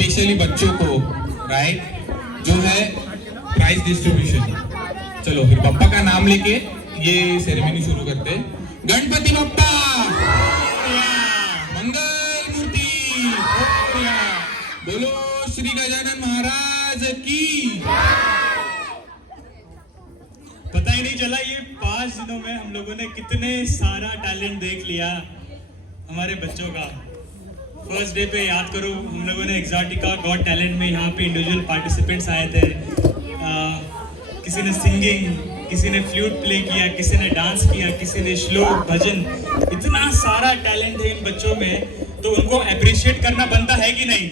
Specially बच्चों को, right, जो है प्राइज डिस्ट्रीब्यूशन। चलो फिर पप्पा का नाम लेके ये सेरेमनी शुरू करते हैं। गणपति बप्पा मंगल मूर्ति, बोलो श्री गजानन महाराज की। पता ही नहीं चला ये 5 दिनों में हम लोगों ने कितने सारा टैलेंट देख लिया हमारे बच्चों का। फर्स्ट डे पे याद करो हम लोगों ने एक्सोटिका गॉट टैलेंट में यहाँ पे इंडिविजुअल पार्टिसिपेंट्स आए थे। किसी ने सिंगिंग, किसी ने फ्लूट प्ले किया, किसी ने डांस किया, किसी ने श्लोक भजन। इतना सारा टैलेंट है इन बच्चों में, तो उनको अप्रिशिएट करना बनता है कि नहीं?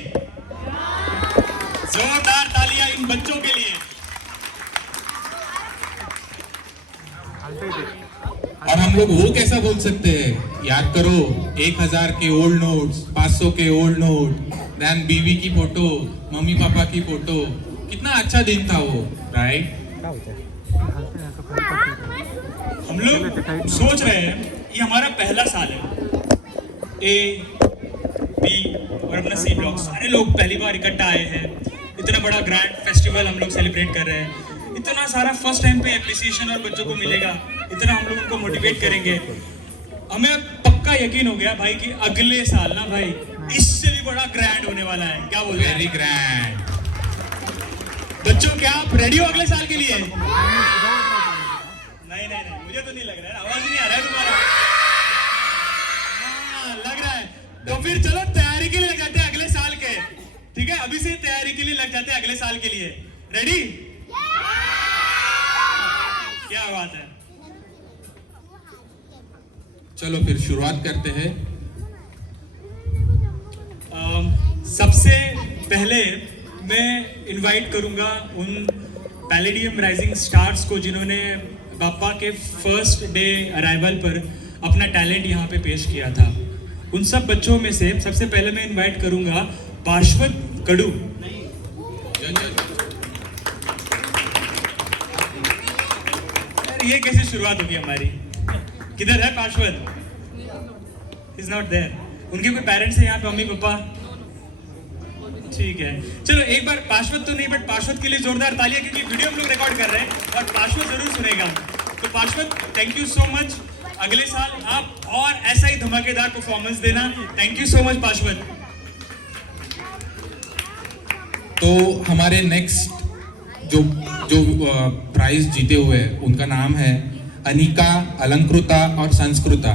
जोरदार तालियां इन बच्चों के लिए। और हम लोग वो कैसा बोल सकते हैं, याद करो 1000 के ओल्ड नोट्स, 500 के ओल्ड नोट, देन बीवी की फोटो, मम्मी पापा की फोटो। कितना अच्छा दिन था वो, राइट? हम लोग सोच रहे हैं ये हमारा पहला साल है। ए, बी और अपना सी ब्लॉक सारे लोग पहली बार इकट्ठा आए हैं। इतना बड़ा ग्रैंड फेस्टिवल हम लोग सेलिब्रेट कर रहे हैं। इतना सारा फर्स्ट टाइम पे एप्रिसिएशन और बच्चों को मिलेगा, इतना हम लोग उनको मोटिवेट करेंगे। हमें पक्का यकीन हो गया भाई कि अगले साल ना भाई इससे भी बड़ा ग्रैंड होने वाला है। क्या बोल रहे हैं? Very grand. बच्चों क्या आप रेडी हो अगले साल के लिए? नहीं, मुझे तो नहीं लग रहा है, आवाज नहीं आ रहा है तुम्हारा। हाँ, लग रहा है। तो फिर चलो तैयारी के लिए लग जाते हैं अगले साल के। ठीक है, अभी से तैयारी के लिए लग जाते हैं अगले साल के लिए। रेडी? क्या बात है। चलो फिर शुरुआत करते हैं। सबसे पहले मैं इनवाइट करूंगा उन पैलेडियम राइजिंग स्टार्स को जिन्होंने बापा के फर्स्ट डे अराइवल पर अपना टैलेंट यहाँ पे पेश किया था। उन सब बच्चों में से सबसे पहले मैं इनवाइट करूंगा पार्श्वत कड़ू। ये कैसे शुरुआत होगी हमारी? किधर है पार्श्वत? Is not there. उनके कोई पेरेंट्स हैं यहाँ पे, मम्मी पापा? ठीक है, चलो एक बार पार्श्वत तो नहीं बट पार्श्वत के लिए जोरदार तालियां, क्योंकि वीडियो हम लोग रिकॉर्ड कर रहे हैं और पार्श्वत जरूर सुनेगा। तो Parshvat thank you so much. अगले साल आप और ऐसा ही धमाकेदार परफॉर्मेंस देना। Thank you so much Parshvat. तो हमारे नेक्स्ट जो प्राइज जीते हुए हैं उनका नाम है अनिका, अलंकृता और संस्कृता।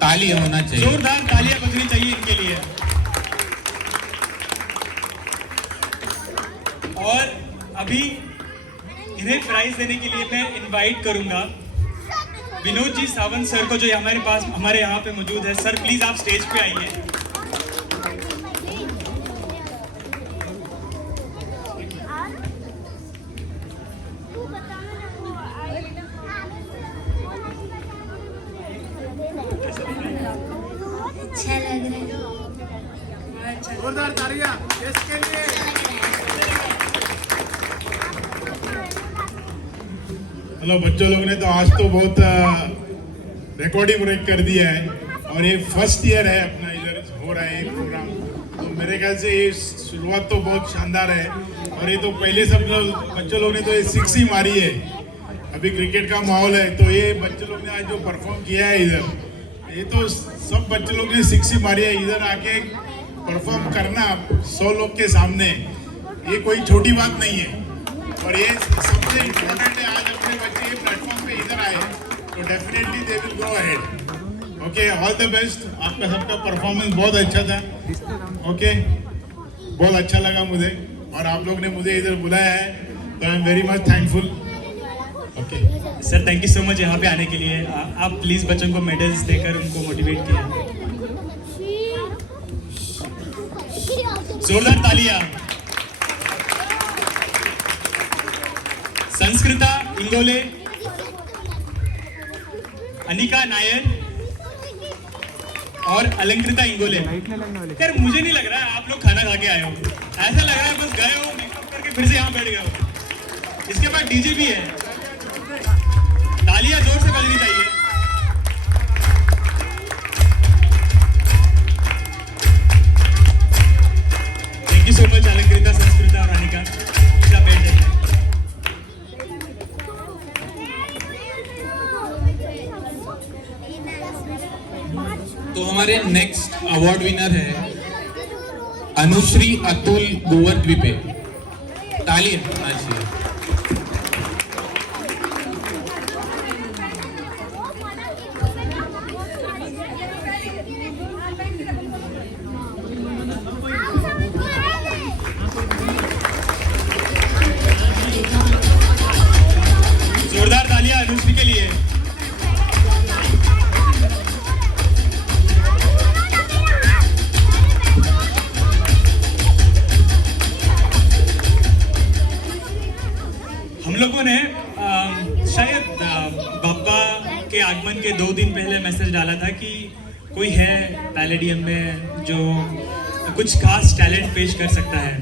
ताली होना चाहिए, जोरदार तालियां बजनी चाहिए इनके लिए। और अभी इन्हें प्राइज देने के लिए मैं इनवाइट करूंगा विनोद जी सावंत सर को, जो हमारे यहाँ पे मौजूद है। सर प्लीज आप स्टेज पे आइए। अच्छा लग रहा है। जोरदार तालियां इसके लिए। हेलो बच्चों लोग ने तो आज तो बहुत रिकॉर्ड ही ब्रेक कर दिया है और ये फर्स्ट ईयर है अपना इधर हो रहा है प्रोग्राम। तो मेरे ख्याल से ये शुरुआत तो बहुत शानदार है और ये तो पहले सब लोग बच्चों लोग ने तो ये 6 ही मारी है। अभी क्रिकेट का माहौल है तो ये बच्चों लोग ने आज जो परफॉर्म किया है इधर, ये तो सब बच्चों लोग ने 6 ही मारी है। इधर आके परफॉर्म करना 100 लोग के सामने, ये कोई छोटी बात नहीं है और ये सबसे इम्पोर्टेंट है। आज अपने बच्चे ये प्लेटफॉर्म पे इधर आए तो definitely they will go ahead. Okay, all the best. आपका सबका परफॉर्मेंस बहुत अच्छा था। ओके, बहुत अच्छा लगा मुझे और आप लोग ने मुझे इधर बुलाया है तो I am very much thankful. Okay sir, thank you so much यहाँ पे आने के लिए। आप प्लीज बच्चों को मेडल्स देकर उनको मोटिवेट किया। जोरदार तालियां। संस्कृता इंगोले, अनिका नायर और अलंकृता इंगोले। यार मुझे नहीं लग रहा है आप लोग खाना खा के आए हो, ऐसा लग रहा है बस गए हो मेकअप करके फिर से यहाँ बैठ गए हो। इसके बाद डीजे भी है, तालियां जोर से बजनी चाहिए। तो हमारे नेक्स्ट अवार्ड विनर है अनुश्री अतुल गोवर द्वीपे। ताली होना चाहिए। जोरदार तालियां अनुश्री के लिए। हम लोगों ने शायद बाबा के आगमन के 2 दिन पहले मैसेज डाला था कि कोई है पैलेडियम में जो कुछ खास टैलेंट पेश कर सकता है।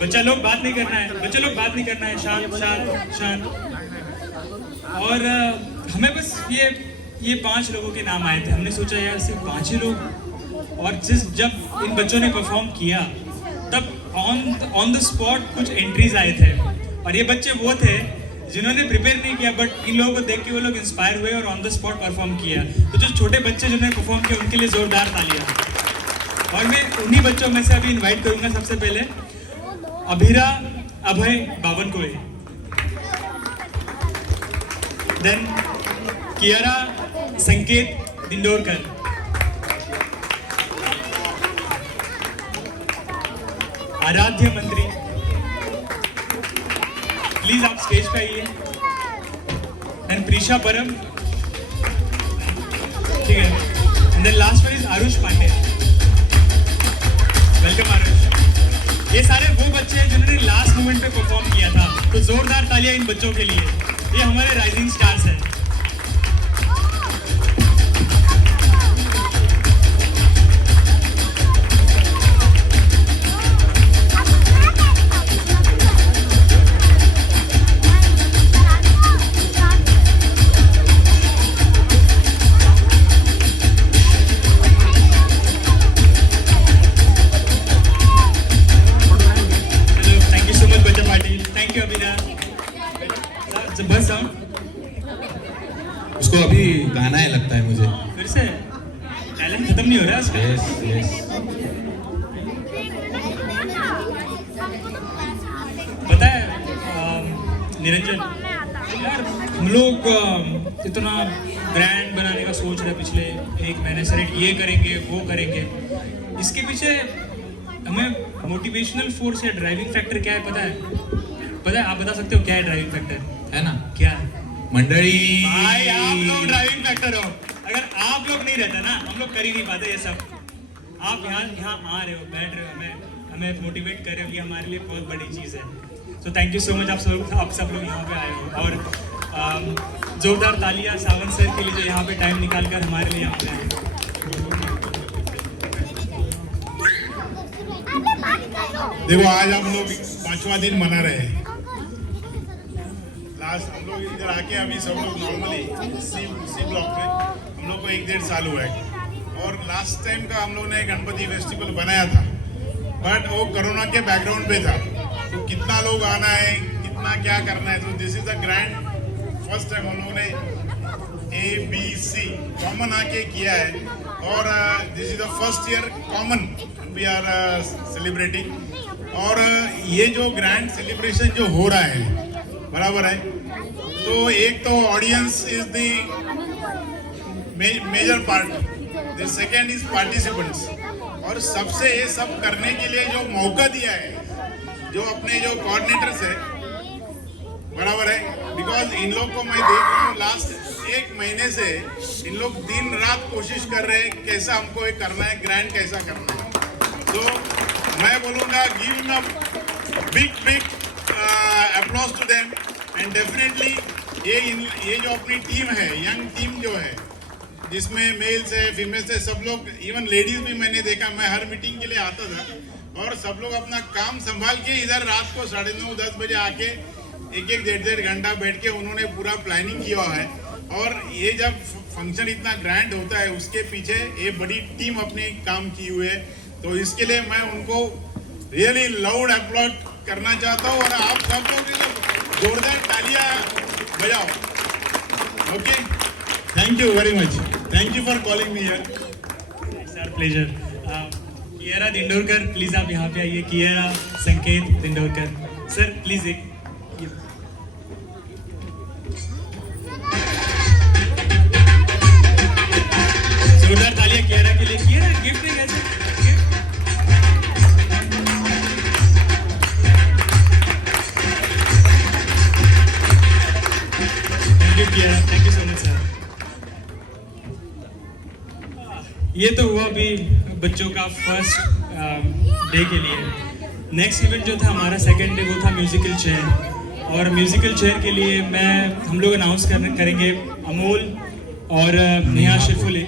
बच्चा लोग बात नहीं करना है, बच्चा लोग बात नहीं करना है, शांत शांत शांत। और हमें बस ये 5 लोगों के नाम आए थे। हमने सोचा यार सिर्फ 5 ही लोग, और जब इन बच्चों ने परफॉर्म किया तब ऑन द स्पॉट कुछ एंट्रीज आए थे, और ये बच्चे वो थे जिन्होंने प्रिपेयर नहीं किया, बट इन लोगों को देख के वो लोग इंस्पायर हुए और ऑन द स्पॉट परफॉर्म किया। तो जो छोटे बच्चे जिन्होंने परफॉर्म किया उनके लिए जोरदार तालियां। और मैं उन्हीं बच्चों में से अभी इनवाइट करूंगा सबसे पहले अभिरा अभय बावन को, देन कियारा संकेत दिंडोरकर, आराध्य मंत्री, प्लीज आप स्टेज पे आइए, एंड प्रीशा परम, ठीक है, and then last one is Aarush Pandey. Welcome Aarush. ये सारे वो बच्चे हैं जिन्होंने लास्ट मोमेंट पे परफॉर्म किया था, तो जोरदार तालियां इन बच्चों के लिए। ये हमारे राइजिंग स्टार्स हैं। बस उसको अभी गाना है लगता है मुझे। फिर से टैलेंट खत्म नहीं हो रहा है उसका। Yes yes. पता है निरंजन यार, हम लोग इतना ब्रांड बनाने का सोच रहे हैं पिछले 1 महीने से, ये करेंगे वो करेंगे। इसके पीछे हमें मोटिवेशनल फोर्स या ड्राइविंग फैक्टर क्या है पता है? आप बता सकते हो क्या है ड्राइविंग फैक्टर? है ना, क्या है? मंडली। भाई आप लोग ड्राइविंग फैक्टर हो। अगर आप लोग नहीं रहते ना, हम लोग कर ही नहीं पाते ये सब। आप यहाँ आ रहे हो, बैठ रहे हो, हमें मोटिवेट कर रहे हो, ये हमारे लिए बहुत बड़ी चीज़ है। सो थैंक यू सो मच, आप सब लोग यहाँ पे आए हो। और जोरदार तालियां सावंत सर के लिए जो यहाँ पे टाइम निकाल कर हमारे लिए यहाँ पे आए। देखो आज हम लोग 5वां दिन मना रहे हैं। लास्ट हम लोग इधर आके अभी सब लोग नॉर्मली सी ब्लॉक में हम लोग को 1-1.5 साल हुआ है, और लास्ट टाइम का हम लोग ने गणपति फेस्टिवल बनाया था, बट वो कोरोना के बैकग्राउंड पे था। तो कितना लोग आना है, कितना क्या करना है, तो this is the grand first time हम लोगों ने ABC कॉमन आके किया है, और this is the first year common we are celebrating. और ये जो ग्रैंड सेलिब्रेशन जो हो रहा है बराबर है, तो एक तो audience is the major part, the second is participants, और सबसे ये सब करने के लिए जो मौका दिया है जो अपने जो कोऑर्डिनेटर्स है बराबर है, बिकॉज इन लोग को मैं देख रहा हूँ लास्ट 1 महीने से इन लोग दिन रात कोशिश कर रहे हैं कैसा हमको ये करना है, ग्रैंड कैसा करना है। तो मैं बोलूँगा give big applause to them, and definitely ये जो अपनी टीम है, यंग टीम जो है, जिसमें मेल्स है, फीमेल्स है, सब लोग, इवन लेडीज भी मैंने देखा, मैं हर मीटिंग के लिए आता था, और सब लोग अपना काम संभाल के इधर रात को 9:30-10 बजे आके 1-1 घंटा बैठ के उन्होंने पूरा प्लानिंग किया है। और ये जब फंक्शन इतना ग्रैंड होता है उसके पीछे ये बड़ी टीम अपने काम की हुई है, तो इसके लिए मैं उनको रियली लाउड अपलॉड करना चाहता हूँ, और आप सब लोग जोरदार तालियां बजाओ। Okay, thank you very much, thank you for calling me here. It's our pleasure. Kiara Dindorkar, please आप यहाँ पे आइए। कियारा संकेत दिंडोरकर सर, प्लीज एक जोरदार तालियां कियारा के लिए। कियारा गिफ्ट है कैसे gift? Thank you Kiara, thank you so much sir. ये तो हुआ अभी बच्चों का फर्स्ट डे के लिए। नेक्स्ट इवेंट जो था हमारा सेकंड डे, वो था म्यूजिकल चेयर। और म्यूजिकल चेयर के लिए हम लोग अनाउंस करेंगे अमोल और Neha Shirphuli.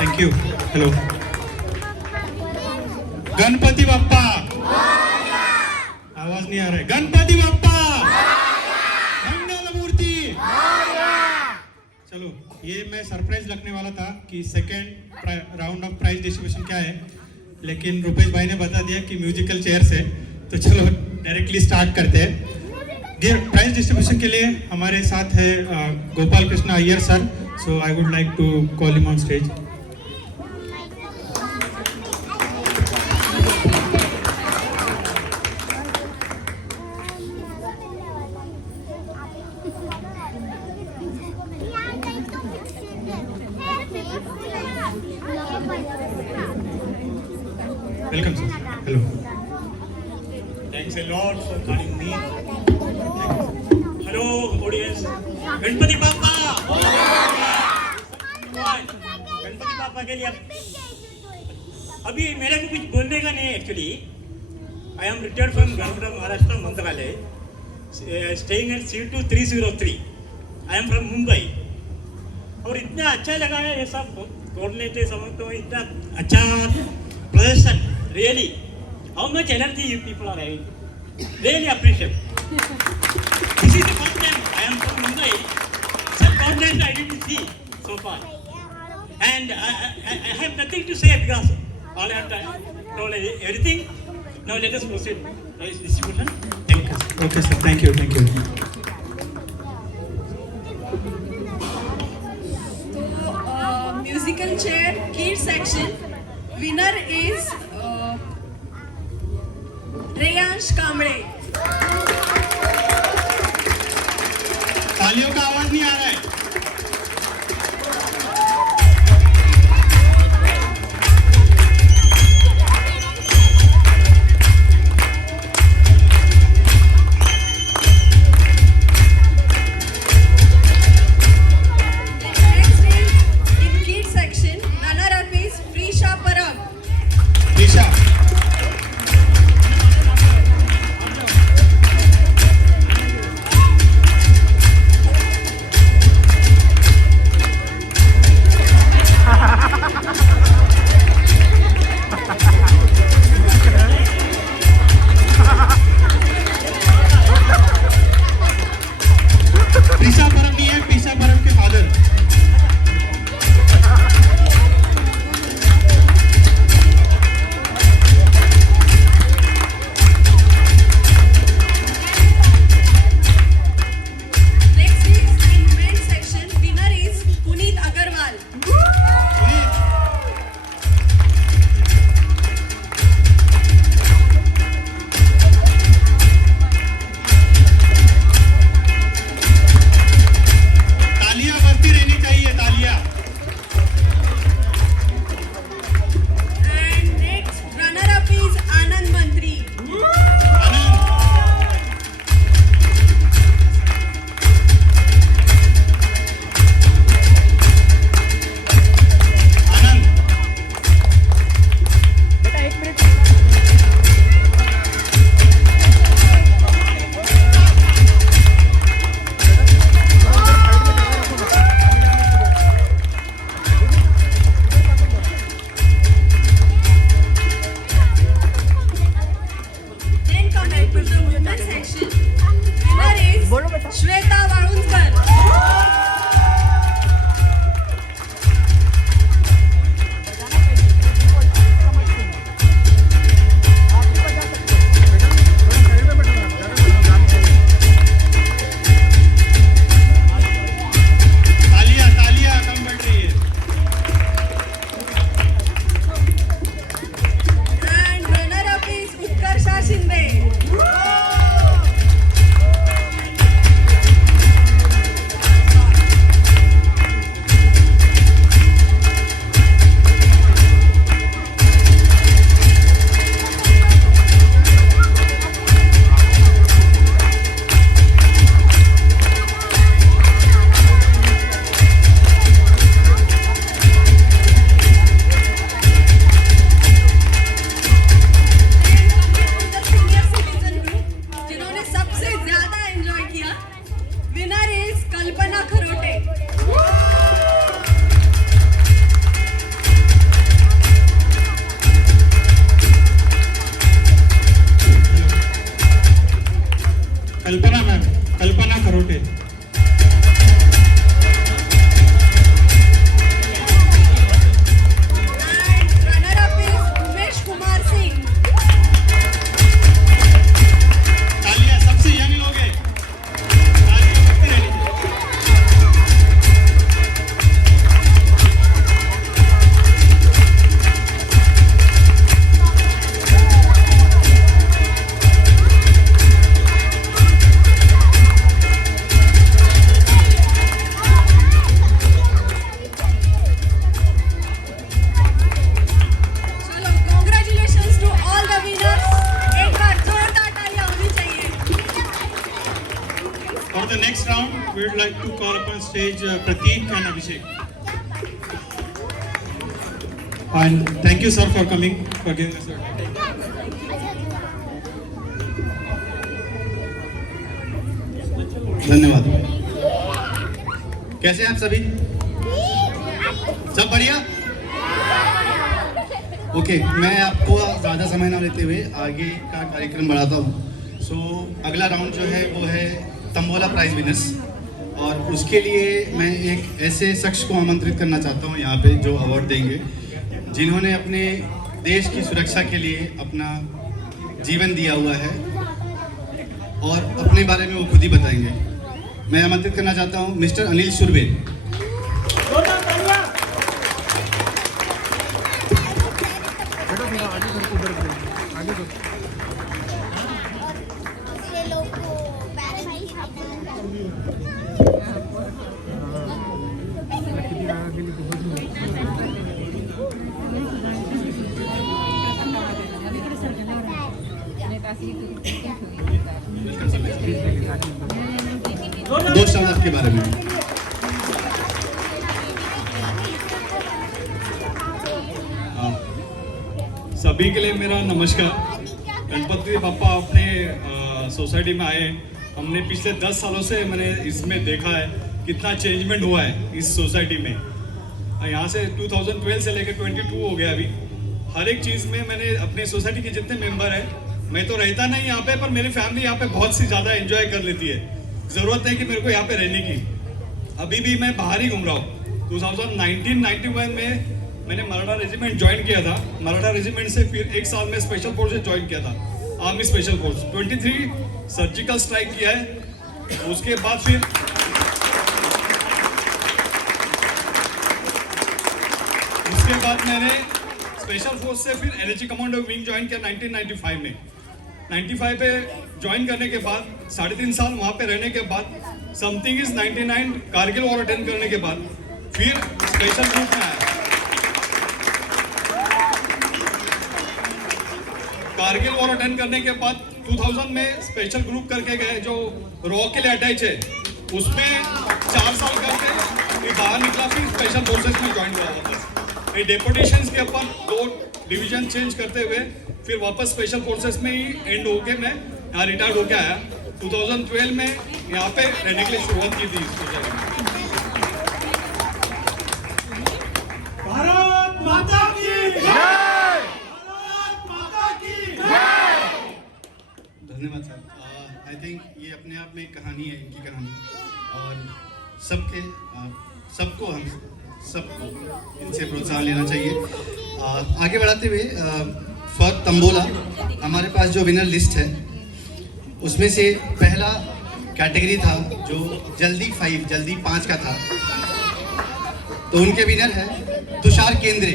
Thank you. Hello. Ganpati Bappa, आवाज नहीं आ रहा है। गणपति बप्पा, मंगल मूर्ति। चलो, ये मैं सरप्राइज रखने वाला था कि second round of prize distribution क्या है, लेकिन रुपेश भाई ने बता दिया कि म्यूजिकल चेयर से, तो चलो डायरेक्टली स्टार्ट करते हैं। प्राइज डिस्ट्रीब्यूशन के लिए हमारे साथ है Gopal Krishna Iyer sir, so I would like to call him on stage. Welcome, sir. Hello. Thanks a lot for calling me. Hello, audience. Ganpati पापा. गणपति पापा के लिए अभी मेरे को कुछ बोलने का नहीं actually. I am retired from Government of Maharashtra मंत्रालय, staying at C2 303. I am from Mumbai. और इतना अच्छा लगा है ये सब तोड़ने से समझ तो इतना अच्छा प्रदर्शन. Really, how much energy you people are having. Really appreciate. This is the first time I am from Mumbai. Such coordination I didn't see so far. And I have nothing to say because all I have told everything. Now let us proceed. Prize distribution. Thank you. Okay, sir. Thank you. Thank you. तो musical chair kid section winner is Reyansh Kamble. तालियों का आवाज नहीं आ रहा है. Next is in kid section runner up is Prisha Parab. दिशा. ज्यादा enjoy किया. Winner is Kalpana Kharote. Kalpana ma'am, Kalpana Kharote. And runner up is Umesh Kumar Singh. तालियां सबसे यंग लोग हैं. तालियां सबसे रहनी चाहिए. चलो, congratulations to all the winners. एक बार जोरदार तालियां होनी चाहिए. For the next round, we would like to call upon stage Prateek and Abhishek. And thank you, sir, for coming, for giving us your time. धन्यवाद. कैसे हैं आप सभी? सब बढ़िया? ओके, मैं आपको ज़्यादा समय ना लेते हुए आगे का कार्यक्रम बढ़ाता हूँ. सो अगला राउंड जो है वो है तंबोला प्राइज विनर्स, और उसके लिए मैं एक ऐसे शख्स को आमंत्रित करना चाहता हूँ यहाँ पे जो अवार्ड देंगे, जिन्होंने अपने देश की सुरक्षा के लिए अपना जीवन दिया हुआ है और अपने बारे में वो खुद ही बताएंगे. मैं आमंत्रित करना चाहता हूँ मिस्टर अनिल सुरवे. दो शब्द आपके बारे में. सभी के लिए मेरा नमस्कार. गणपति बप्पा अपने सोसाइटी में आए. हमने पिछले 10 सालों से मैंने इसमें देखा है कितना चेंजमेंट हुआ है इस सोसाइटी में. यहाँ से 2012 से लेकर 22 हो गया अभी. हर एक चीज़ में मैंने अपने सोसाइटी के जितने मेंबर हैं, मैं तो रहता नहीं यहाँ पे, पर मेरी फैमिली यहाँ पे बहुत सी ज़्यादा एंजॉय कर लेती है. ज़रूरत है कि मेरे को यहाँ पे रहने की. अभी भी मैं बाहर ही घूम रहा हूँ. 2019-91 में मैंने मराठा रेजिमेंट ज्वाइन किया था. मराठा रेजिमेंट से फिर एक साल में स्पेशल फोर्सेज ज्वाइन किया था, army special force. 23 surgical strike किया है. उसके बाद फिर मैंने स्पेशल फोर्स से फिर एनएचए कमांडो विंग ज्वाइन किया 1995 में. 95 पे ज्वाइन करने के बाद 3.5 साल वहाँ पे रहने के बाद something is 99 Kargil war attend करने के बाद फिर स्पेशल ग्रुप में आया. कारगिल वॉर अटेंड करने के बाद 2000 में स्पेशल ग्रुप करके गए जो रॉ के लिए अटैच है, उसमें 4 साल करके फिर बाहर निकला, फिर स्पेशल फोर्सेस में ज्वाइन हुआ वापस. डेपुटेशंस के ऊपर 2 डिवीजन चेंज करते हुए फिर वापस स्पेशल फोर्सेस में ही एंड होके मैं यहाँ रिटायर्ड होके आया. 2012 में यहाँ पे रहने के लिए शुरुआत की थी. भारत माता की जय! भारत माता की जय! धन्यवाद सर. आई थिंक ये अपने आप में एक कहानी है, इनकी कहानी, और सबको इनसे प्रोत्साहन लेना चाहिए. आगे बढ़ाते हुए फॉर तंबोला हमारे पास जो विनर लिस्ट है उसमें से पहला कैटेगरी था जो जल्दी 5 का था, तो उनके विनर है तुषार केंद्रे.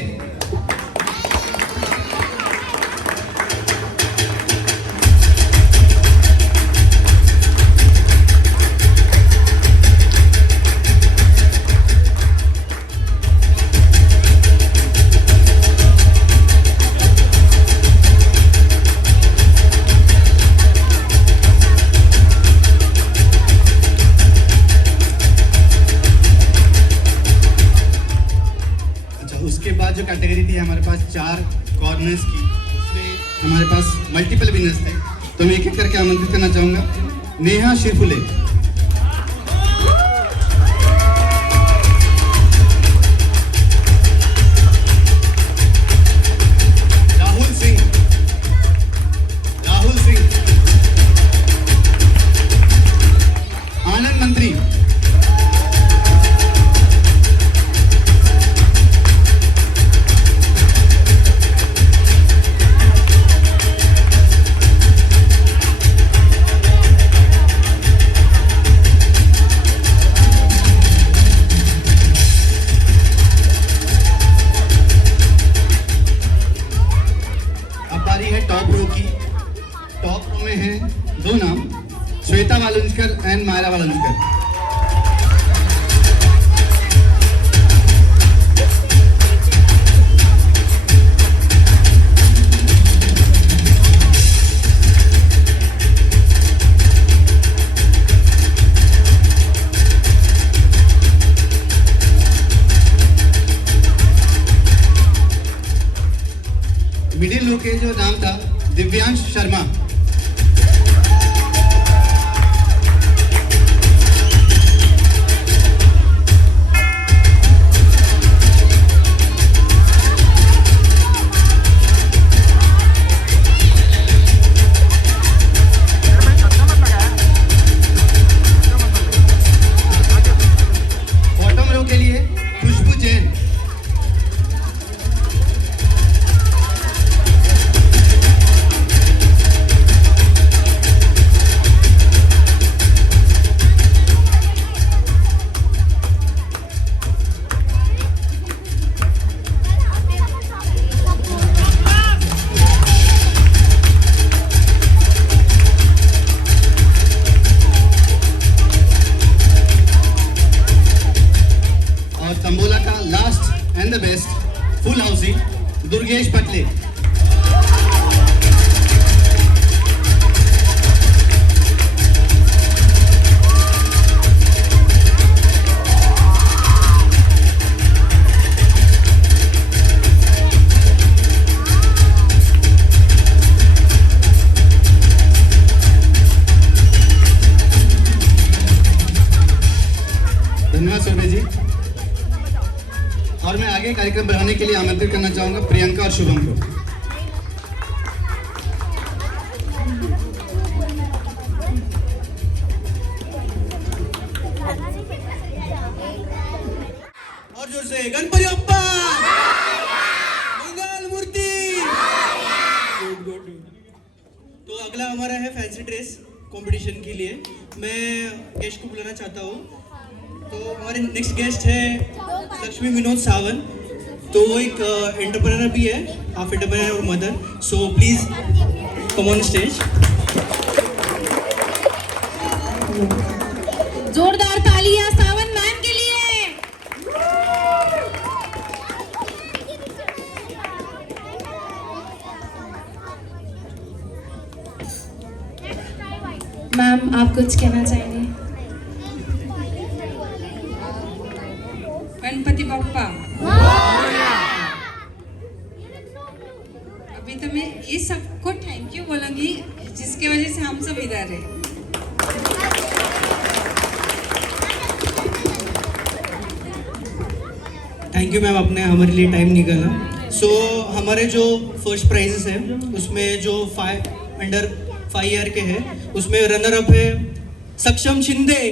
जो कैटेगरी थी हमारे पास 4 कॉर्नर्स की, उसमें हमारे पास मल्टीपल विनर्स थे, तो मैं एक एक करके आमंत्रित करना चाहूँगा. नेहा शिरफुले, राहुल सिंह, आनंद मंत्री, टॉप रो की। टॉप रो में हैं दो नाम, श्वेता वालुंजकर एंड मायरा वालुंजकर। मिडिल रो के जो नाम था दिव्यांश शर्मा। बॉटम रो के लिए खुशबू जैन। और तंबोला का last and the best full housie Durgesh Patle. धन्यवाद सुरभि जी। और मैं आगे कार्यक्रम बढ़ाने के लिए आमंत्रित करना चाहूंगा प्रियंका और शुभम को। और जोर से गणपति बप्पा मंगल मूर्ति। गुड। तो अगला हमारा है फैंसी ड्रेस कंपटीशन के लिए। मैं गेस्ट को बुलाना चाहता हूँ। तो हमारे नेक्स्ट गेस्ट है लक्ष्मी विनोद सावंत। तो वो एक एंटरप्रेनर भी है, हाफ एंटरप्रेनर और mother. So please come on stage. जोरदार तालियां सावंत मैम के लिए। मैम आप कुछ कहना चाहेंगे? गणपति बप्पा। अभी तो मैं ये सबको थैंक यू बोलूंगी जिसके वजह से हम सब इधर हैं। थैंक यू मैम, आपने हमारे लिए टाइम निकाला। सो हमारे जो फर्स्ट प्राइजेस है उसमें जो अंडर 5 ईयर के हैं उसमें रनर अप है सक्षम Shinde.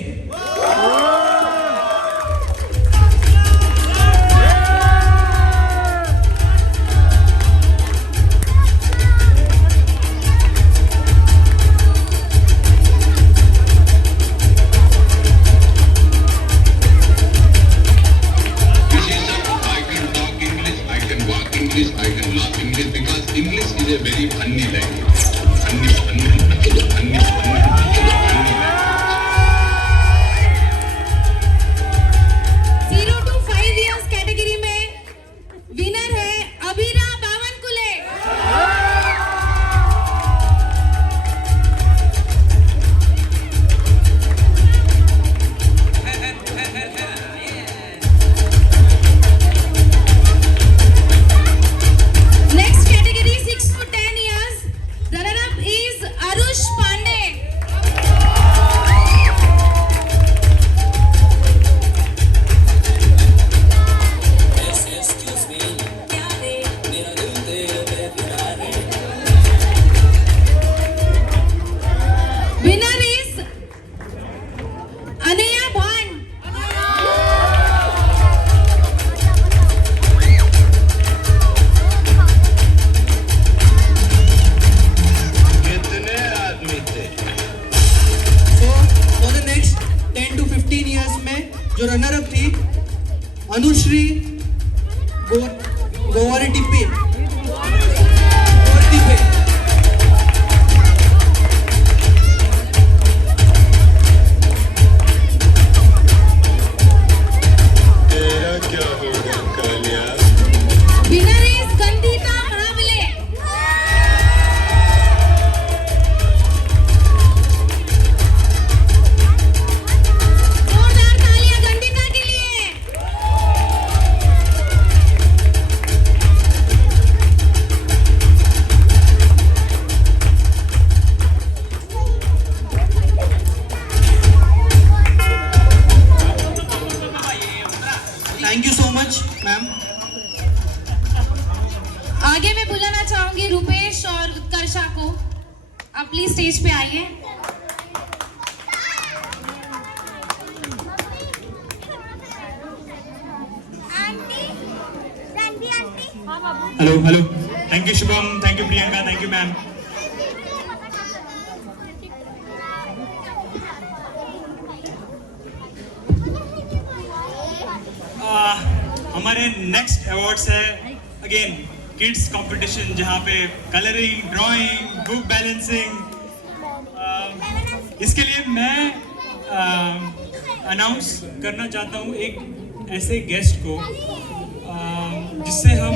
I can laugh English because English is a very funny language. Funny language. 15 years में जो रनर अप थी Anushree गोवारेटिपे। Winner is Gandita Mahavale. जोरदार तालियां गंदिता के लिए। Thank you so much ma'am. आगे मैं बुलाना चाहूंगी रुपेश और उत्कर्षा को। आप प्लीज स्टेज पे आइए। Hello hello, thank you Shubham, thank you Priyanka, thank you ma'am. हमारे नेक्स्ट अवार्ड्स है अगेन किड्स कंपटीशन, जहाँ पे कलरिंग, ड्राइंग, बुक बैलेंसिंग। इसके लिए मैं अनाउंस करना चाहता हूँ एक ऐसे गेस्ट को जिससे हम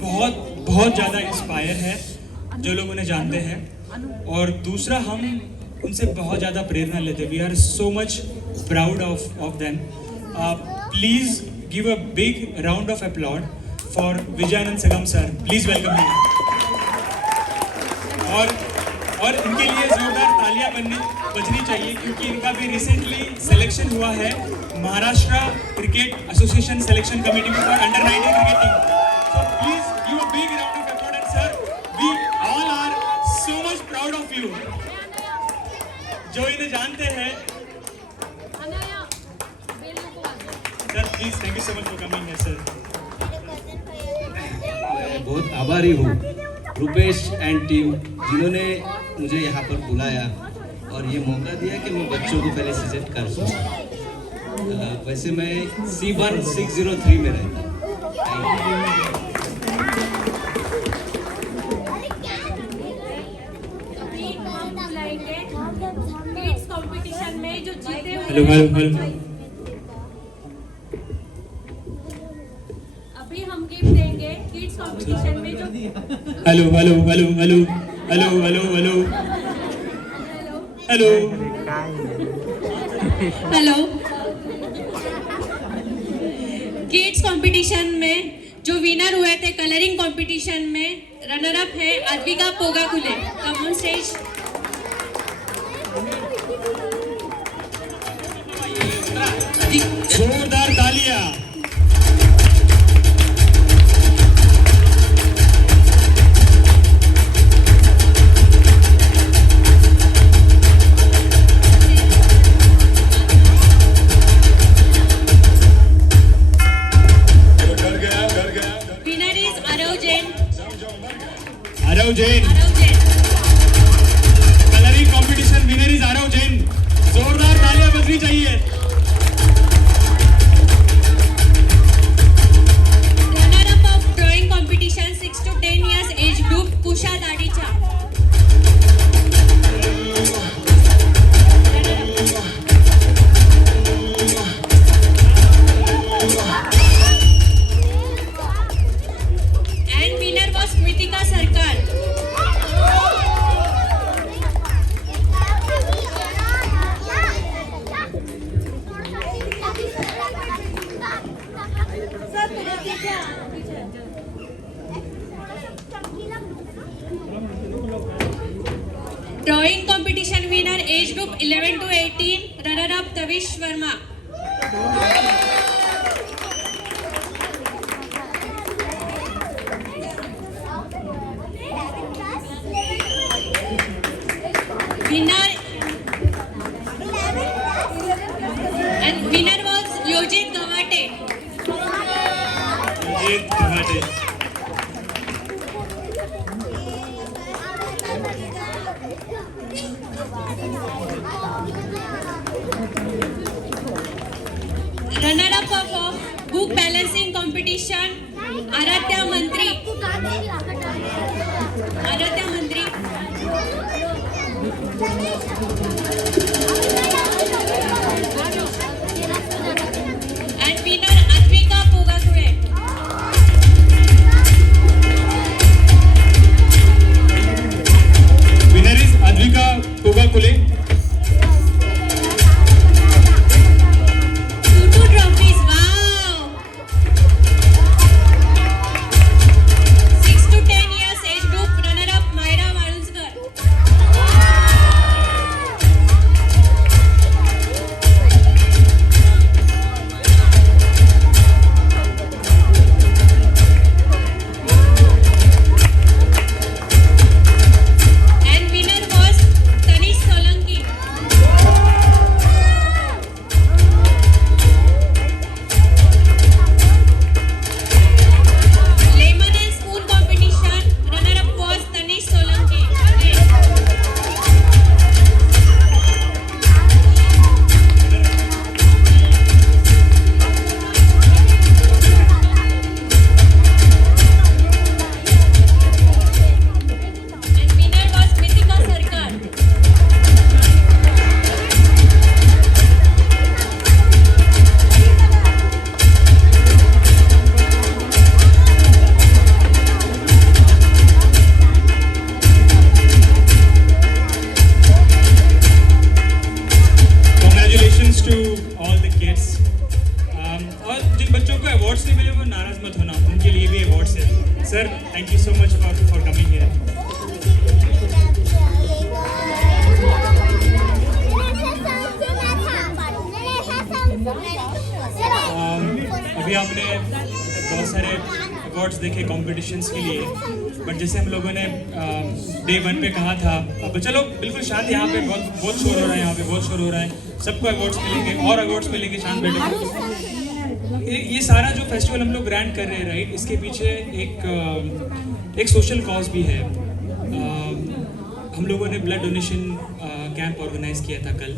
बहुत ज़्यादा इंस्पायर है, जो लोग उन्हें जानते हैं, और दूसरा हम उनसे बहुत ज़्यादा प्रेरणा लेते हैं। We are so much proud of them. Please give a big round of applause for Vijayanand Sagam sir, please welcome him. और इनके लिए जोरदार तालियां बजनी चाहिए, क्योंकि इनका भी रिसेंटली सिलेक्शन हुआ है Maharashtra cricket association selection committee में for under 19 cricketing. So please give a big round of applause and sir we all are so much proud of you. जो इन्हें जानते हैं sir, please thank you so much for coming here sir. मैं बहुत आभारी हूँ Rupesh and team, जिन्होंने मुझे यहाँ पर बुलाया और ये मौका दिया कि मैं बच्चों को पहले सजेस्ट कर सकूँ। वैसे मैं C1 603 में रहता हूँ। कंपटीशन में जो जीते हुए हेलो हेलो हेलो, अभी हम गिफ्ट देंगे किड्स कंपटीशन में जो hello hello hello hello hello hello hello hello hello. Kids competition में जो विनर हुए थे कलरिंग कंपटीशन में, रनर अप है Adwika Pogakule. Come on stage. जोरदार तालियां। Winner is Arav Jain. Aarav Jain. Arav Jain. Colouring competition winner is Aarav Jain. जोरदार तालियां बजनी चाहिए। Runner up of drawing competition 6 to 10 years age group Kusha Dadicha. And winner was Kritika Sarkar. Drawing competition winner age group 11 to 18, runner up Tavish Verma. winner was Yojit Gawate. Yojit Gawate. Competition Aaradhya Mantri and winner Advika Pogakule. Winner is Advika Pogakule. 2 trophies. Wow. 6 to 10 years age group runner-up Myra Valunskar. And winner was Tanish Solanki. Lemon and spoon competition runner-up was Tanish Solanki. And winner was Mithika Sarkar. Congratulations to all the kids. और जिन बच्चों को awards नहीं मिले वो नाराज मत होना, उनके लिए भी अवार्ड्स है. Sir, thank you so much for coming here. अभी आपने बहुत सारे अवार्ड्स देखे कॉम्पिटिशन्स के लिए, बट जैसे हम लोगों ने डे 1 पे कहा था, अब चलो बिल्कुल शांत, यहाँ पे बहुत शोर हो रहा है, यहाँ पे बहुत शोर हो रहा है, सबको अवार्ड्स मिलेंगे और अवार्ड्स मिलेंगे, शांत बैठे. ये सारा जो फेस्टिवल हम लोग ग्रैंड कर रहे हैं, राइट, इसके पीछे एक सोशल कॉज भी है. हम लोगों ने ब्लड डोनेशन कैंप ऑर्गेनाइज किया था कल.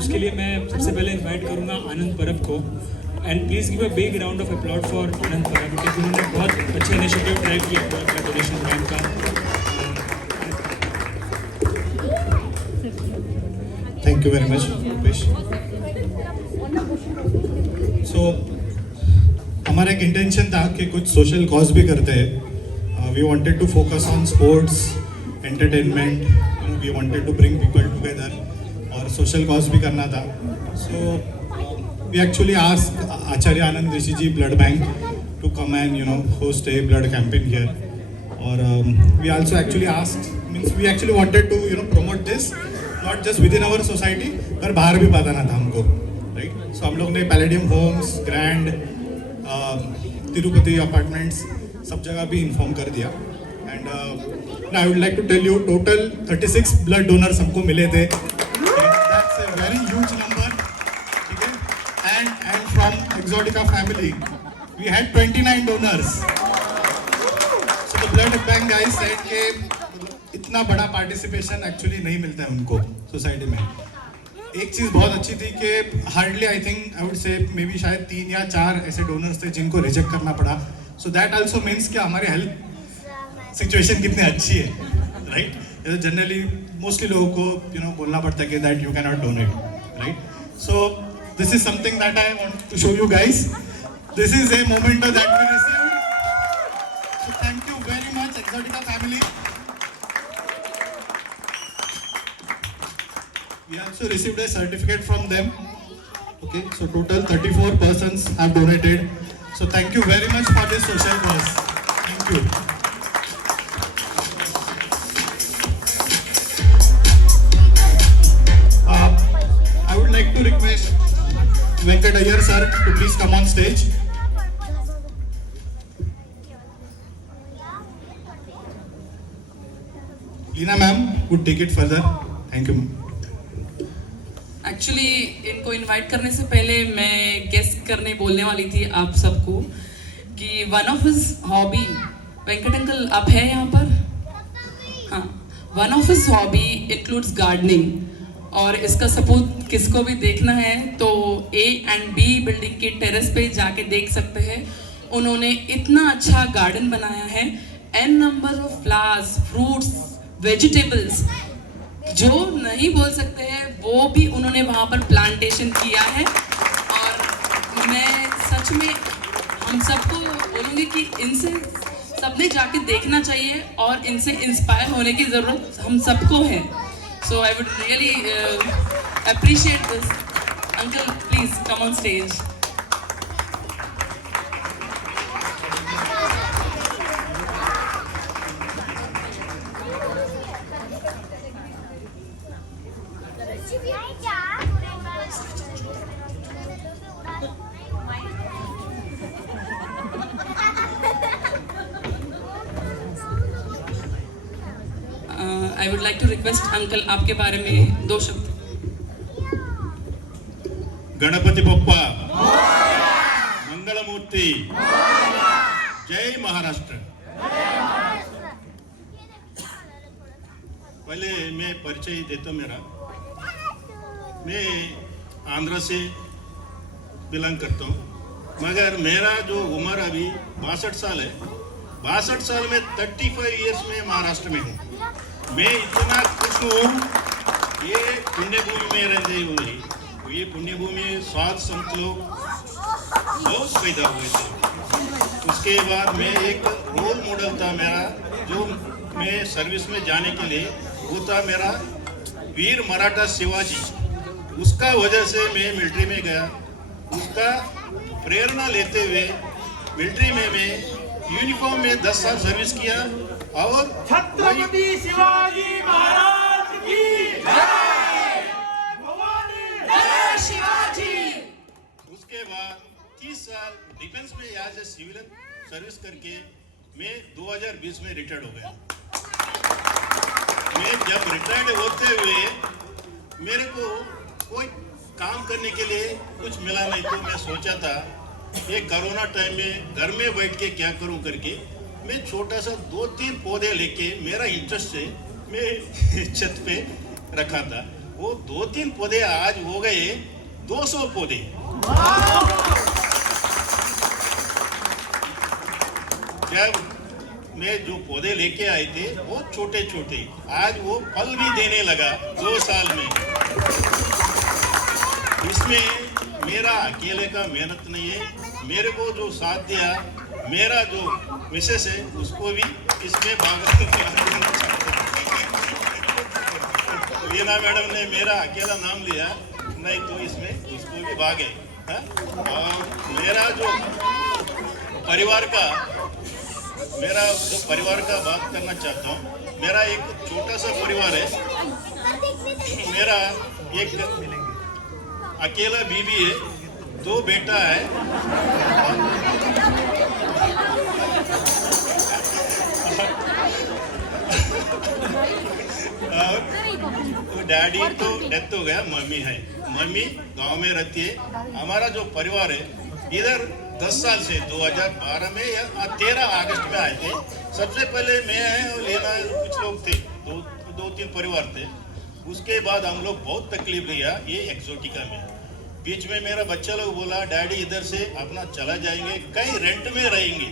उसके लिए मैं सबसे पहले इनवाइट करूँगा आनंद परब को. And please give a big round of applause for Anand Parab, क्योंकि उन्होंने बहुत अच्छे इनिशिएटिव ड्राइव किया ब्लड डोनेशन कैंप का. Thank you very much Rupesh. So हमारा एक इंटेंशन था कि कुछ सोशल कॉज भी करते हैं. We wanted to focus on sports, entertainment, we wanted to bring people together और सोशल कॉज भी करना था. So we actually asked Acharya Anand Rishi ji blood bank to come and host a blood campaign here. और we also actually asked, means we actually wanted to promote this not just within our society, पर बाहर भी पता था हमको, right. सो हम लोग ने Palladium Homes, grand, Tirupati apartments, सब जगह भी इन्फॉर्म कर दिया. And I would like to tell you, total 36 blood donors हमको मिले थे. That's a very huge number, ठीक है. And from Exotica family we had 29 donors. So the blood bank guys said के इतना बड़ा पार्टिसिपेशन एक्चुअली नहीं मिलता है उनको सोसाइटी में. एक चीज़ बहुत अच्छी थी कि hardly I think I would say may be शायद 3 या 4 ऐसे डोनर्स थे जिनको रिजेक्ट करना पड़ा. सो दैट आल्सो मीन्स कि हमारी हेल्थ सिचुएशन कितनी अच्छी है, राइट. जनरली मोस्टली लोगों को बोलना पड़ता है कि that you can not donate, right. So this is something that I want to show you guys. This is a moment that we received. So thank you very much Exotica family. We also received a certificate from them. Okay, so total 34 persons have donated. So thank you very much for this social cause. Thank you. I would like to request Venkat Iyer sir to please come on stage. Leena ma'am would take it further. Thank you. Actually इनको invite करने से पहले मैं guess करने बोलने वाली थी आप सबको कि one of his hobby, Venkat uncle आप हैं यहाँ पर? हाँ, one of his hobby includes gardening. और इसका सबूत किसको भी देखना है तो A एंड B बिल्डिंग के टेरेस पे जाके देख सकते हैं। उन्होंने इतना अच्छा गार्डन बनाया है, n number of flowers, fruits, vegetables, जो नहीं बोल सकते हैं वो भी उन्होंने वहाँ पर प्लांटेशन किया है। और मैं सच में हम सबको बोलूँगी कि इनसे सबने जाके देखना चाहिए और इनसे इंस्पायर होने की ज़रूरत हम सबको है। So I would really appreciate this. Uncle please come on stage. I would like to request uncle आपके बारे में 2 शब्द। गणपति बप्पा मंगलमूर्ति, जय महाराष्ट्र। पहले मैं परिचय देता हूं मेरा। मैं आंध्र से बिलोंग करता हूँ, मगर मेरा जो उम्र अभी 62 साल है। 62 साल में 35 इयर्स में महाराष्ट्र में हूँ। मैं इतना खुश हूँ, ये पुण्यभूमि में रहते हुए, ये पुण्यभूमि सात संत लोग बहुत पैदा हुए थे। उसके बाद मैं एक रोल मॉडल था मेरा, जो मैं सर्विस में जाने के लिए, वो था मेरा वीर मराठा शिवाजी। उसका वजह से मैं मिलिट्री में गया। उसका प्रेरणा लेते हुए मिलिट्री में मैं यूनिफॉर्म में 10 साल सर्विस किया। और छत्रपति शिवाजी महाराज की जय, भवानी जय शिवाजी। उसके बाद 30 साल डिफेंस में एज ए सिविलियन सर्विस करके मैं 2020 में रिटायर्ड हो गया। मैं जब रिटायर्ड होते हुए मेरे को कोई काम करने के लिए कुछ मिला नहीं, तो मैं सोचा था ये कोरोना टाइम में घर में बैठ के क्या करूं करके मैं छोटा सा 2-3 पौधे लेके, मेरा इंटरेस्ट से मैं छत पे रखा था। वो 2-3 पौधे आज हो गए 200 पौधे। जब मैं जो पौधे लेके आए थे वो छोटे छोटे, आज वो फल भी देने लगा 2 साल में। इसमें मेरा अकेले का मेहनत नहीं है, मेरे को जो साथ दिया मेरा जो मिसेस है उसको भी इसमें भाग वीना मैडम ने मेरा अकेला नाम लिया, नहीं तो इसमें उसको भी भाग है। और मेरा जो परिवार का बात करना चाहता हूँ। मेरा एक छोटा सा परिवार है। मेरा एक अकेला बीवी है, 2 बेटा है। डैडी तो डेथ हो गया, मम्मी है। मम्मी गांव में रहती है। हमारा जो परिवार है इधर 10 साल से 2012 में या 13 अगस्त में आए थे। सबसे पहले मैं है और लेना कुछ लोग थे, 2-3 परिवार थे। उसके बाद हम लोग बहुत तकलीफ लिया ये एक्सोटिका में। बीच में मेरा बच्चा लोग बोला डैडी इधर से अपना चला जाएंगे, कहीं रेंट में रहेंगे।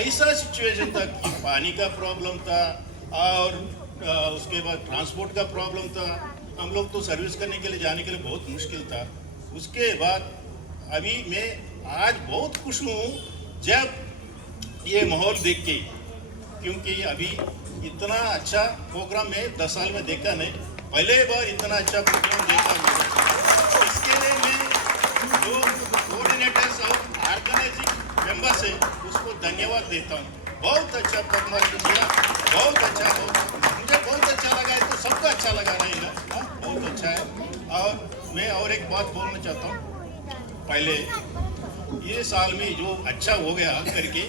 ऐसा सिचुएशन था कि पानी का प्रॉब्लम था और उसके बाद ट्रांसपोर्ट का प्रॉब्लम था। हम लोग तो सर्विस करने के लिए जाने के लिए बहुत मुश्किल था। उसके बाद अभी मैं आज बहुत खुश हूँ जब ये माहौल देख के, क्योंकि अभी इतना अच्छा प्रोग्राम मैं 10 साल में देखा नहीं, पहले बार इतना अच्छा प्रोग्राम देखा मैं। इसके लिए मैं जो कोऑर्डिनेटर्स और ऑर्गेनाइजिंग मेंबर्स है उसको धन्यवाद देता हूँ। बहुत अच्छा परफॉर्मेंस किया, बहुत अच्छा हो, मुझे बहुत अच्छा लगा है, तो सबको अच्छा लगा रहेगा। बहुत अच्छा है। और मैं और एक बात बोलना चाहता हूँ, पहले ये साल में जो अच्छा हो गया करके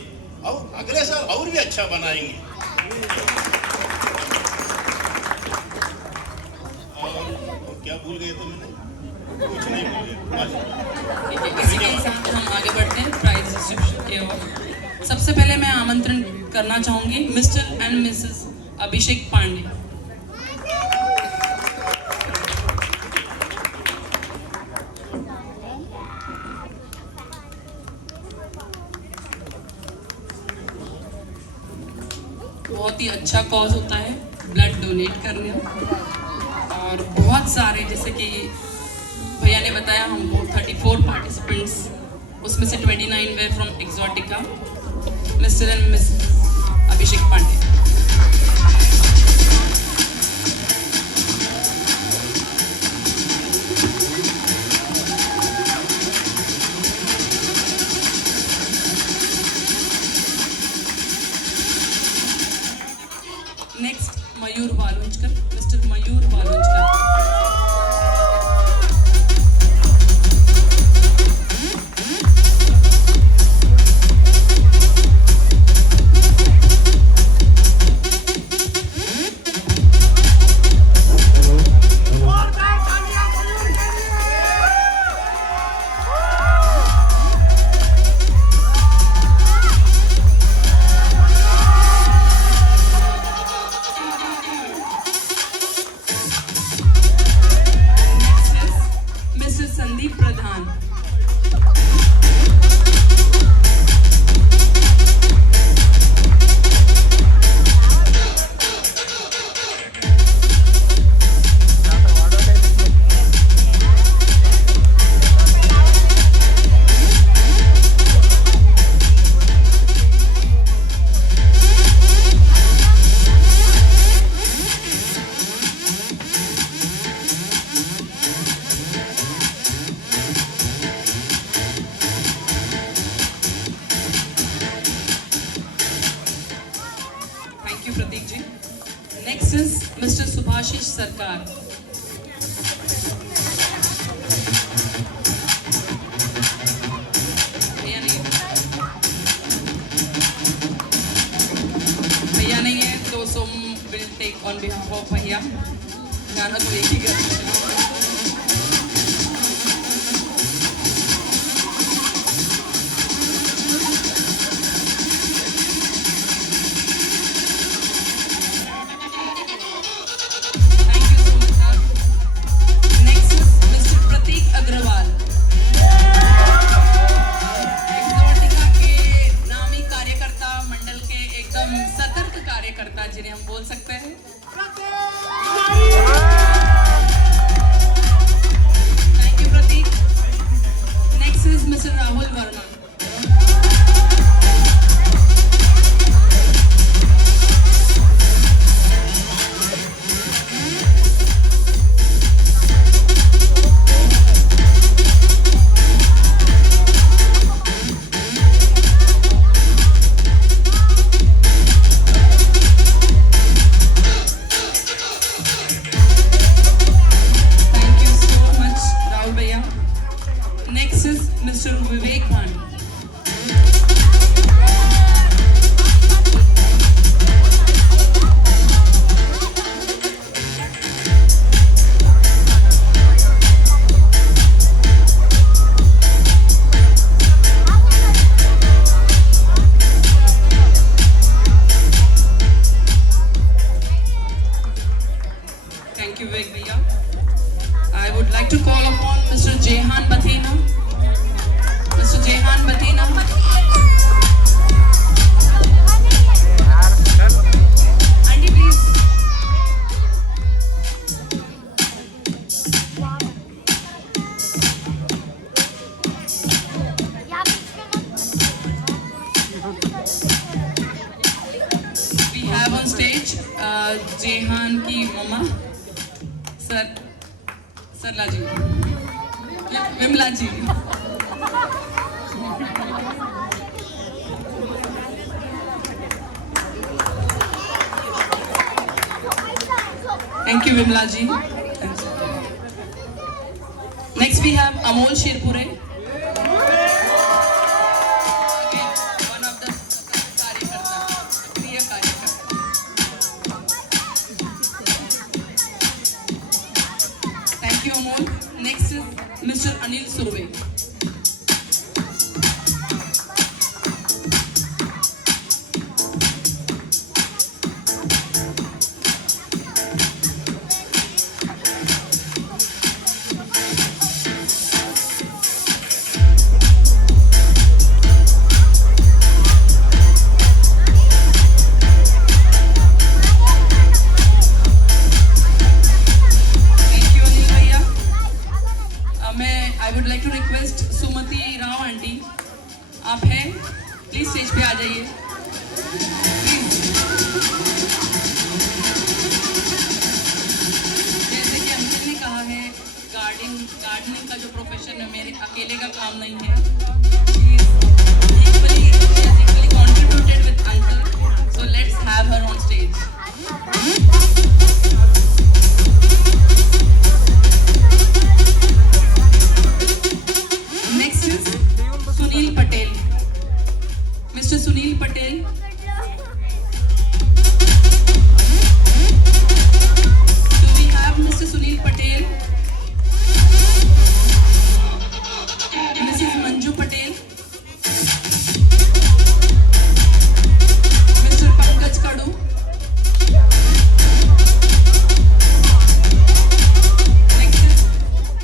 और अगले साल और भी अच्छा बनाएंगे। और क्या भूल गए तो मैंने कुछ नहीं भूल गया। इसी के साथ हम आगे बढ़ते हैं प्राइज डिस्ट्रीब्यूशन की ओर। सबसे पहले मैं आमंत्रण करना चाहूंगी मिस्टर एंड मिसेस अभिषेक पांडे। बहुत ही अच्छा कॉज होता है ब्लड डोनेट करने, और बहुत सारे जैसे कि भैया ने बताया हमको 34 पार्टिसिपेंट्स, उसमें से 29 वे from Exotica, mister and miss Abhishek Pandey. Next Mayur Walunjkar, mister Mayur Walunjkar. Sandeep Pradhan. Prateek ji. Next is mister Subhashish Sarkar. भैया नहीं है तो Som will take on behalf of भैया, गाना तो एक ही कर। कार्यकर्ता जिन्हें हम बोल सकते हैं। Thank you Prateek. Next is mister Rahul Verma. Next is Mr. Vivek Bhan. Thank you, Vivek Bhaiya. I would like to call upon Mr. Jehan Bathina. Mr. Jehan Bathina. Auntie, please. We have on stage Jehan की मम्मा सरला जी, विमला जी। Thank you, Vimla ji. Next we have Amol Shirpure. Again, one of the कार्यकर्ता, प्रिय कार्यकर्ता। Thank you, Amol. Next is Mr. Anil Surve. I would like to request Sumati Rao aunty, आप हैं, please stage पे आ जाइए। जैसे कि अंकल ने कहा है, गार्डनिंग का जो प्रोफेशन है मेरे अकेले का काम नहीं है। Equally contributed with uncle, so let's have her on stage. Next is Sunil Patel. Mr. Sunil Patel. Do we have Mr. Sunil Patel? Mrs. Manju Patel. Mr. Pankaj Kadu. Next is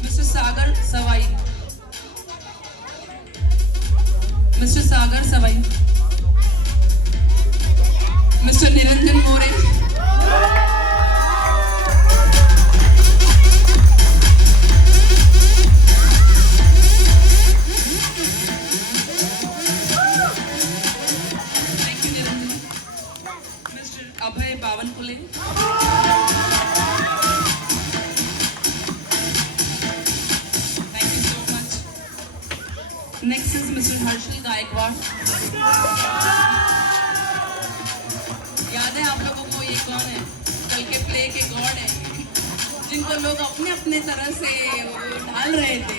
Mr. Sagar Savai. Mr. Sagar Savai. Mr. Niranjan More. Thank you, Niranjan. Mr. Abhay Bavanpule. Thank you so much. Next is Mr. Harshal Gaikwad. याद है आप लोगों को ये कौन है? कल के प्ले के गॉड है, जिनको लोग अपने अपने तरह से ढाल रहे थे।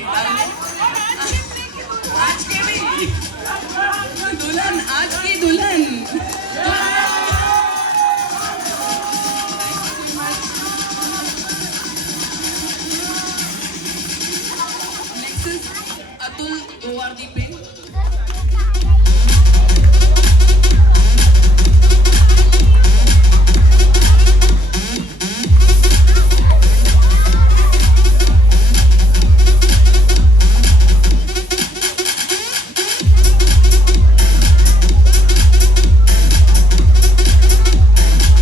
आज के भी दुल्हन, आज की दुल्हन। Next is Atul Gowardipe.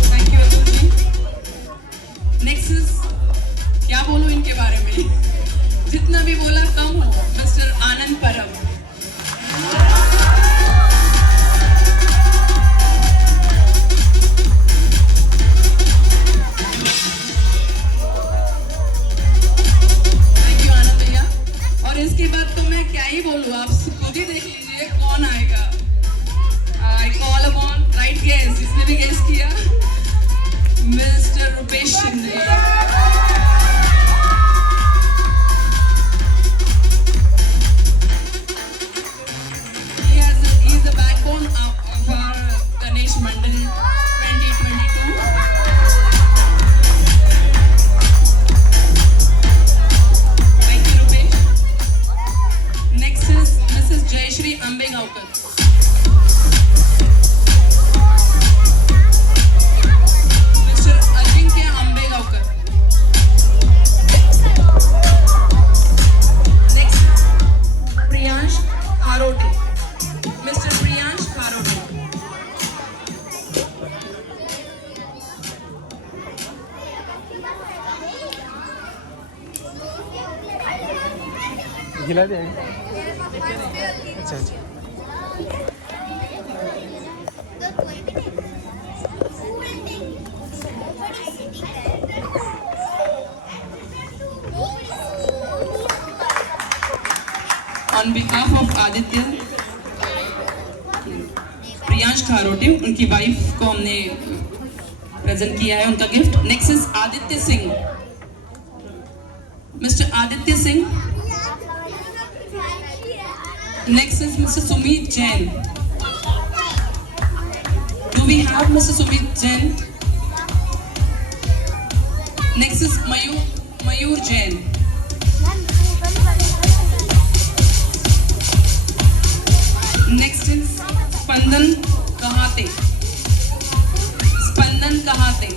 Thank you, Atul ji. Next is, क्या बोलूं इनके बारे में, जितना भी बोला कम हो, मिस्टर आनंद परब। थैंक यू आनंद भैया। और इसके बाद तो मैं क्या ही बोलूं, आप खुद ही देख लीजिए कौन आएगा। I call upon right guess, जिसने भी गेस किया, mister Rupesh Shinde. He is the backbone of our Ganesh Mandal 2022. Thank you, Rupesh. Next is Mrs. Jayashree Ambegaonkar. Mr. Ajinkya Ambegaonkar. Next, Priyansh Harote. Mr. Priyansh Harote. On behalf of Aditya, Priyansh Kharote, उनकी wife को हमने present किया है उनका gift. Next is Aditya Singh. Mister Aditya Singh. Next is mister Sumit Jain. Do we have mister Sumit Jain? Next is Mayur Jain. Next is Spandan Kahate. Spandan Kahate.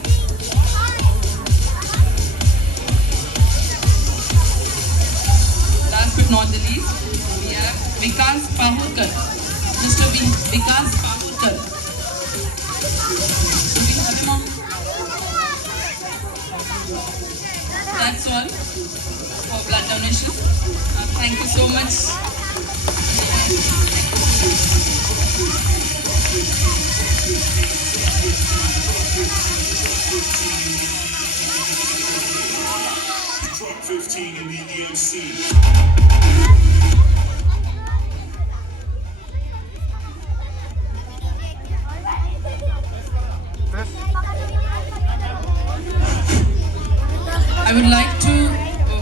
Last but not the least, we have Vikas Pahurkar. Mr. Vikas Pahurkar. Do we have him on? That's all for blood donation. Thank you so much. Truck 15 in the EMC. I would like to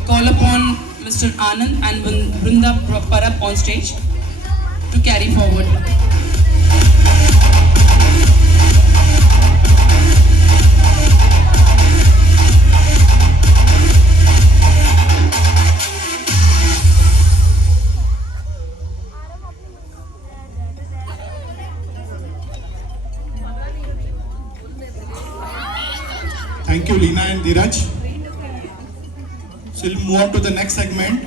call upon Mr. Anand and Brinda Parab on stage to carry forward. Thank you, Leena and Dheeraj. So we'll move on to the next segment.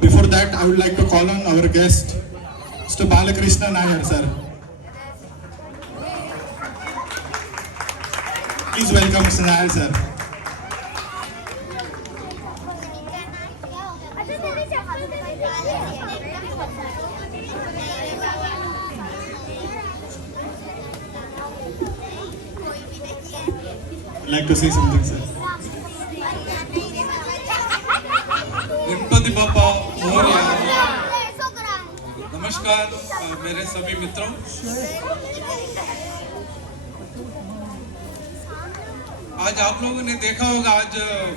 Before that, I would like to call on our guest, Mr. Balakrishna Nair, sir. Please welcome Mr. Nair, sir. Like to say something, sir. Ganpati बापा मोरया। नमस्कार मेरे सभी मित्रों। आज आप लोगों ने देखा होगा, आज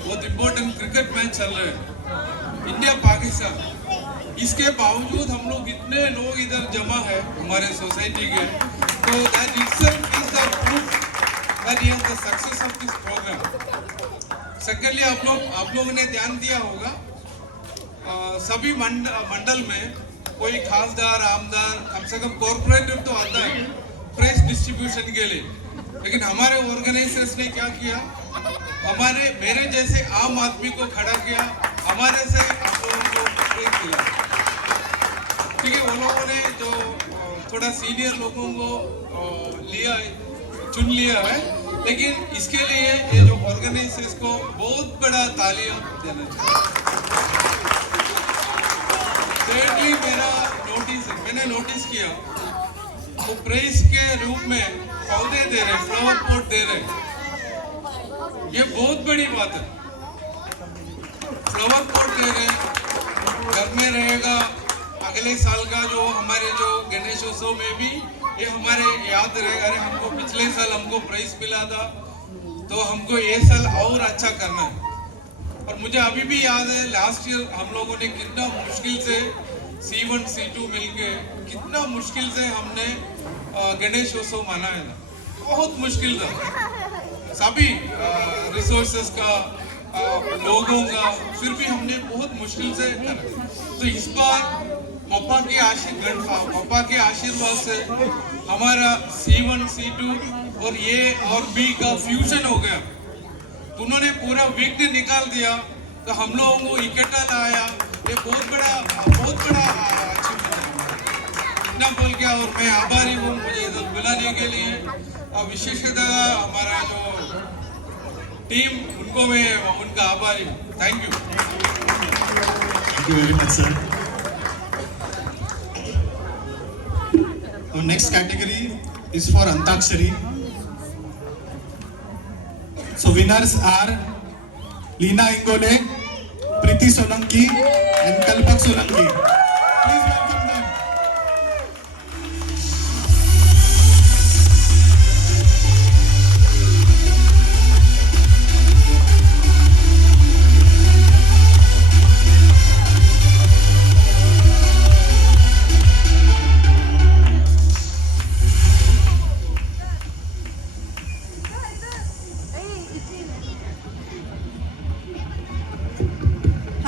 बहुत इम्पोर्टेंट क्रिकेट मैच चल रहे हैं, इंडिया पाकिस्तान। इसके बावजूद हम लोग इतने लोग इधर जमा है हमारे सोसाइटी के, तो that itself is the proof that he has the success of this program. Secondly, आप लोगों ने ध्यान दिया होगा, सभी मंडल में कोई खासदार आमदार कम से कम कॉर्पोरेटर तो आता है प्रेस डिस्ट्रीब्यूशन के लिए, लेकिन हमारे ऑर्गेनाइजर्स ने क्या किया, मेरे जैसे आम आदमी को खड़ा किया, हमारे से आप लोगों को प्रेस दिया। ठीक है, वो लोगों ने जो थोड़ा सीनियर लोगों को चुन लिया है, लेकिन इसके लिए ये जो ऑर्गेनाइजर्स को बहुत बड़ा तालियां देना चाहिए। मैंने नोटिस किया तो प्रेस के रूप में पौधे दे रहे, फ्लावर पॉट दे रहे, ये बहुत बड़ी बात है। फ्लावर पॉट दे रहे, घर में रहेगा, अगले साल का जो हमारे जो गणेशोत्सव में भी ये हमारे याद रहेगा, अरे हमको पिछले साल हमको प्राइज मिला था, तो हमको ये साल और अच्छा करना है। और मुझे अभी भी याद है, लास्ट ईयर हम लोगों ने कितना मुश्किल से C1 C2 मिलके कितना मुश्किल से हमने गणेशोत्सव मनाया था, बहुत मुश्किल था, सभी रिसोर्सेस का, लोगों का, फिर भी हमने बहुत मुश्किल से करा। तो इस बार पापा के आशीर्वाद से हमारा C1 C2 और A और B का फ्यूजन हो गया, तो उन्होंने पूरा विघ्न निकाल दिया, तो हम लोगों को इकट्ठा लाया, ये बहुत बड़ा अचीवमेंट है। इतना बोल के और मैं आभारी हूँ मुझे इधर बुलाने के लिए, और विशेषतः हमारा जो टीम, उनको मैं उनका आभारी हूँ। Thank you very much, sir. Our next category is for Antakshari. So winners are Leena Ingole, Priti Solanki and Kalpak Solanki. Please welcome them.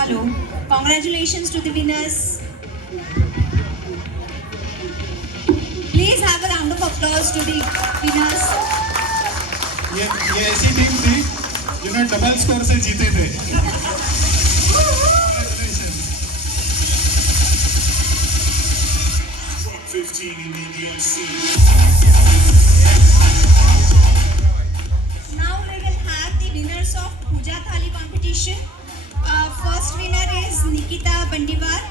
Hello. Congratulations to the winners. Please have a round of applause to the winners. ये ऐसी team थी जिन्होंने double score से जीते थे। Truck 15 in the EMC. Now we will have the winners of Puja Thali competition. First winner is Nikita Bandiwar.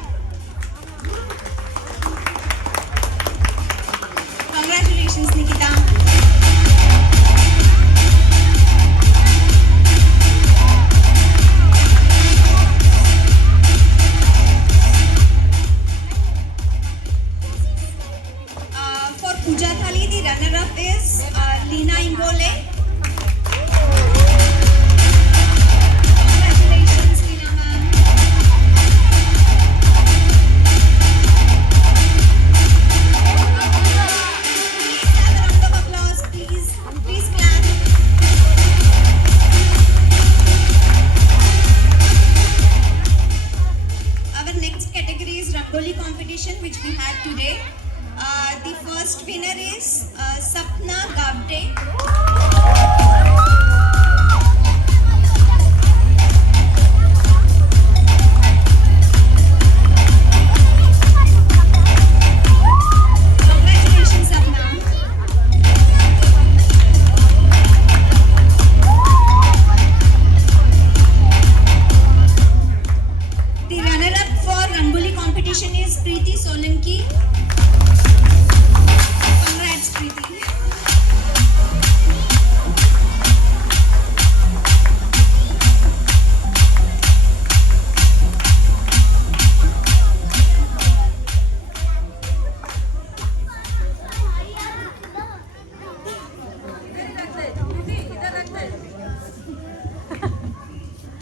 Congratulations, Nikita. For Puja Thali, the runner-up is Leena Ingole. Congratulations, Leena ma'am. Please have a round of applause, please. Please clap. Our next category is Rangoli competition, which we had today. The first winner is Sapna Gavde. Congratulations, Sapna. The runner-up for Rangoli competition is Preeti Solanki. Congrats, Preeti.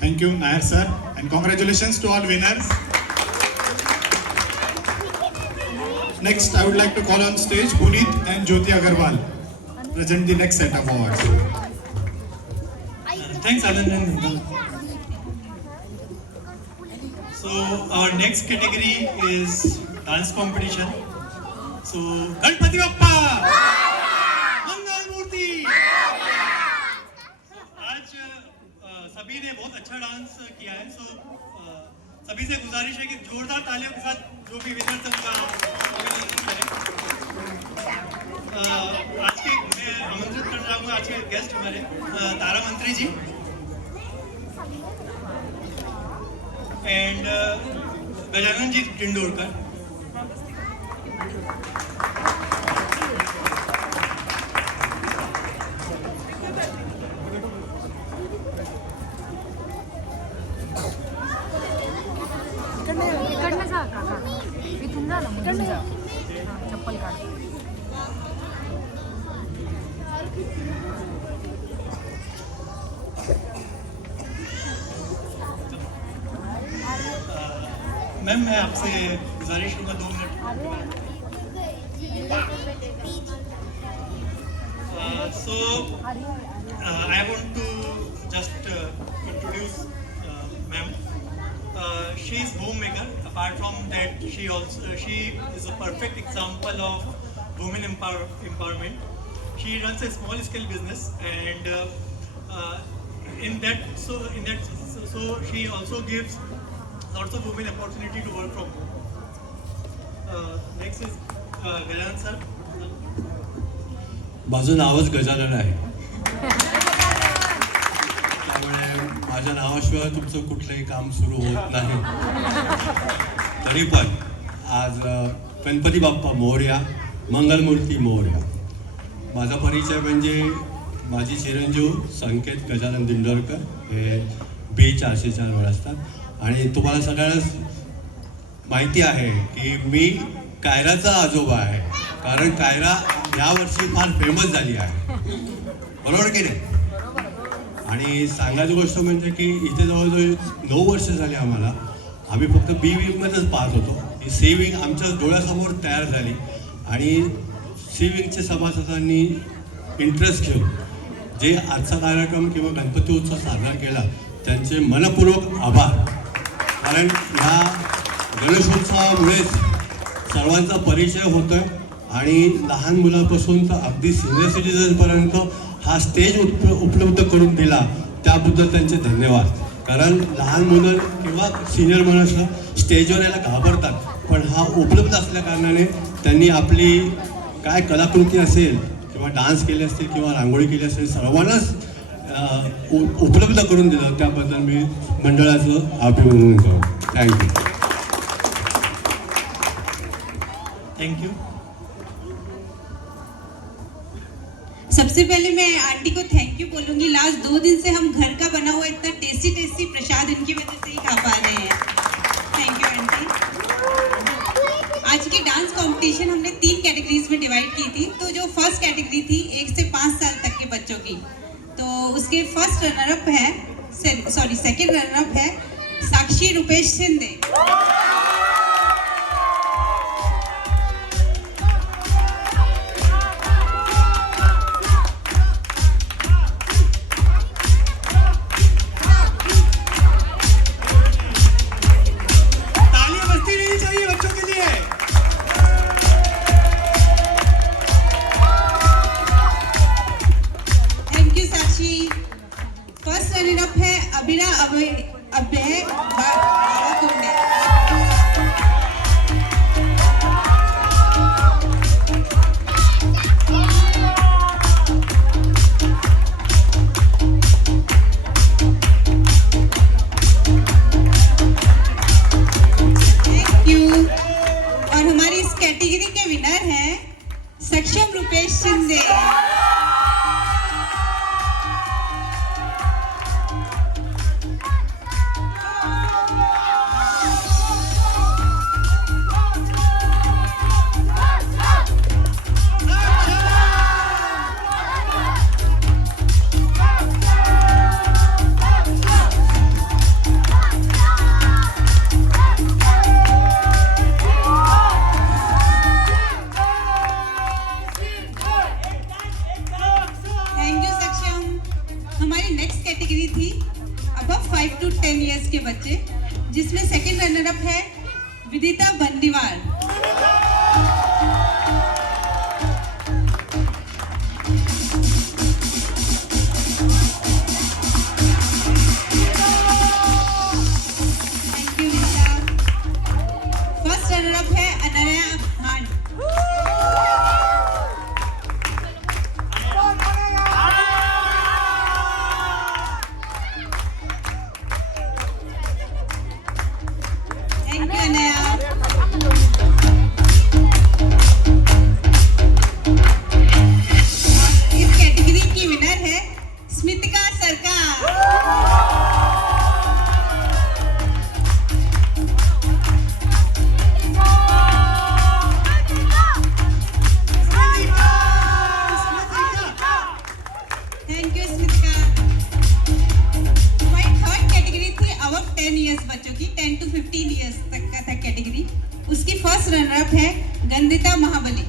Thank you, Nair sir, and congratulations to all winners. Next, I would like to call on stage Puneet and Jyoti Agarwal. Present the next set of awards. Thanks, Alan and Nidal. So our next category is dance competition. So Ganpati Bappa, Mangal Murti. आज सभी ने बहुत अच्छा dance किया है. So सभी से गुजारिश है कि जोरदार तालियों के साथ जो भी विनर्स हैं उनका अभिनंदन करें. आज के मैं आमंत्रित कर रहा हूँ आज के गेस्ट हमारे तारा मंत्री जी एंड गजानन जी टिंडोरकर. इकडनं जा काका, इथून जा ना, इकडनं जा. चप्पल काढ. मैम मैं आपसे गुजारिश करूँगा 2 minute. So I want to just introduce ma'am. She is homemaker. Apart from that, she is a perfect example of women empowerment. She runs a small scale business, and so she also gives lots of women opportunity to work from home. Next is Gajan sir. माझं नावच गजानन आहे, त्यामुळे माझ्या नावाशिवाय तुमचं कुठलंही काम सुरू होत नाही. तरी पण आज गणपती बाप्पा मोरया, मंगलमूर्ती मोरया. माझा परिचय म्हणजे माझी चिरंजीव संकेत गजानन दिंडोरकर हे B404 वर असतात. आणि तुम्हाला सगळ्यांना माहिती आहे की मी कायराचा आजोबा आहे, कारण कायरा यावर्षी फार फेमस झाली आहे, बरोबर की नाही. आणि सांगायची गोष्ट म्हणजे की इथे जवळजवळ 9 वर्ष झाली आम्हाला. आम्ही फक्त B विंगमध्येच पाहत होतो. ही C विंग आमच्या डोळ्यासमोर तयार झाली आणि C विंगच्या सभासदांनी इंटरेस्ट घेऊन जे आजचा कार्यक्रम किंवा गणपती उत्सव साजरा केला त्यांचे मनपूर्वक आभार. कारण ह्या गणेशोत्सवामुळेच सर्वांचा परिचय होतोय आणि लहान मुलापासून तर अगदी सिनियर सिटीजनपर्यंत हा स्टेज उपलब्ध करून दिला, त्याबद्दल त्यांचे धन्यवाद. कारण लहान मुलं किंवा सिनियर माणसं स्टेजवर यायला घाबरतात, पण हा उपलब्ध असल्या कारणाने त्यांनी आपली काय कलाकृती असेल किंवा डान्स केले असतील किंवा रांगोळी केली असेल सर्वांनाच उपलब्ध करून दिलं. त्याबद्दल मी मंडळाचं अभिनंदन करतो. Thank you. Thank you. सबसे पहले मैं आंटी को थैंक यू बोलूंगी। लास्ट 2 दिन से हम घर का बना हुआ इतना टेस्टी टेस्टी प्रसाद इनकी वजह से ही खा पा रहे हैं। Thank you aunty. आज की डांस कंपटीशन हमने 3 कैटेगरीज में डिवाइड की थी। तो जो फर्स्ट कैटेगरी थी 1 से 5 साल तक के बच्चों की, तो उसके फर्स्ट रनर अप है, सेकंड रनर अप है Sakshi Rupesh Shinde. First runner up है अभिरा अभय बावाकुंडे। Thank you. और हमारी इस कैटेगरी के विनर हैं सक्षम रुपेश शिंदे। हमारी नेक्स्ट कैटेगरी थी अबव 5 to 10 इयर्स के बच्चे, जिसमें सेकंड रनर अप है Vidita Bandiwal. Thank you Vidita. First runner up है अनया खान। थैंक यू अनया। इस कैटेगरी की विनर है स्मितिका सरकार। Thank you Smitika. हमारी थर्ड कैटेगरी थी अबव 10 इयर्स बच्चों की, 10 to 15 इयर्स तक का था कैटेगरी। उसकी फर्स्ट रनर अप है गंदिता महाबली।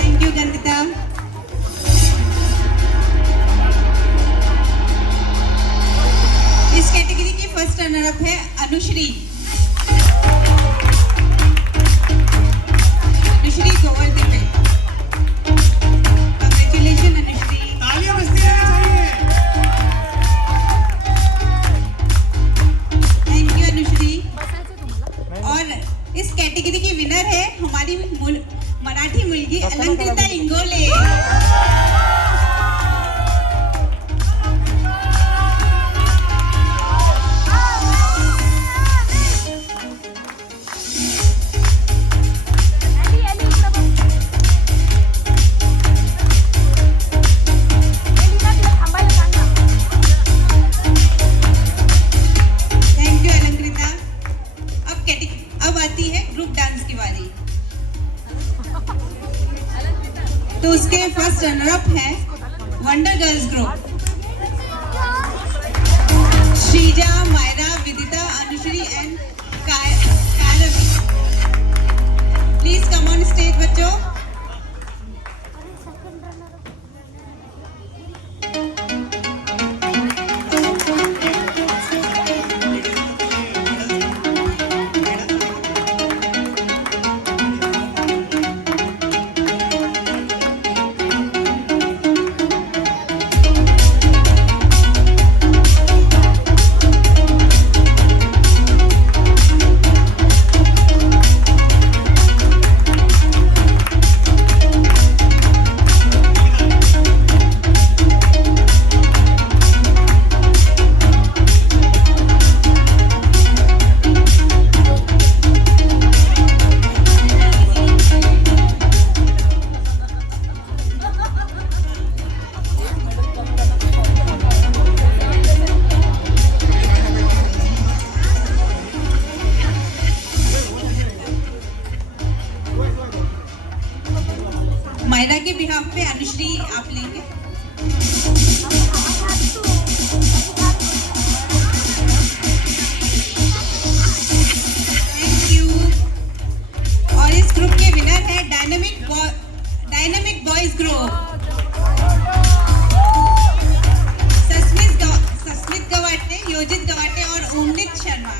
Thank you गंदिता। इस कैटेगरी की फर्स्ट रनर अप है अनुश्री गोवर्धन। कांग्रेचुलेशन अनुश्री। तालियां बजती रहनी चाहिए। Thank you Anushree. और इस कैटेगरी की विनर है हमारी मराठी मुलगी अलंकृता इंगोले। Thank you Alankrita. अब आती है ग्रुप डांस की बारी। तो उसके फर्स्ट रनर अप है wonder girls group. Shreeja, Myra, Vidita, Anushree and Kaarvi. Please come on stage बच्चों। आयरा के बिहाफ पे अनुश्री आप लेंगे। Thank you. और इस ग्रुप के विनर है dynamic boys group. Sasmit Gawate, Yojit गवाटे और Omnit Sharma.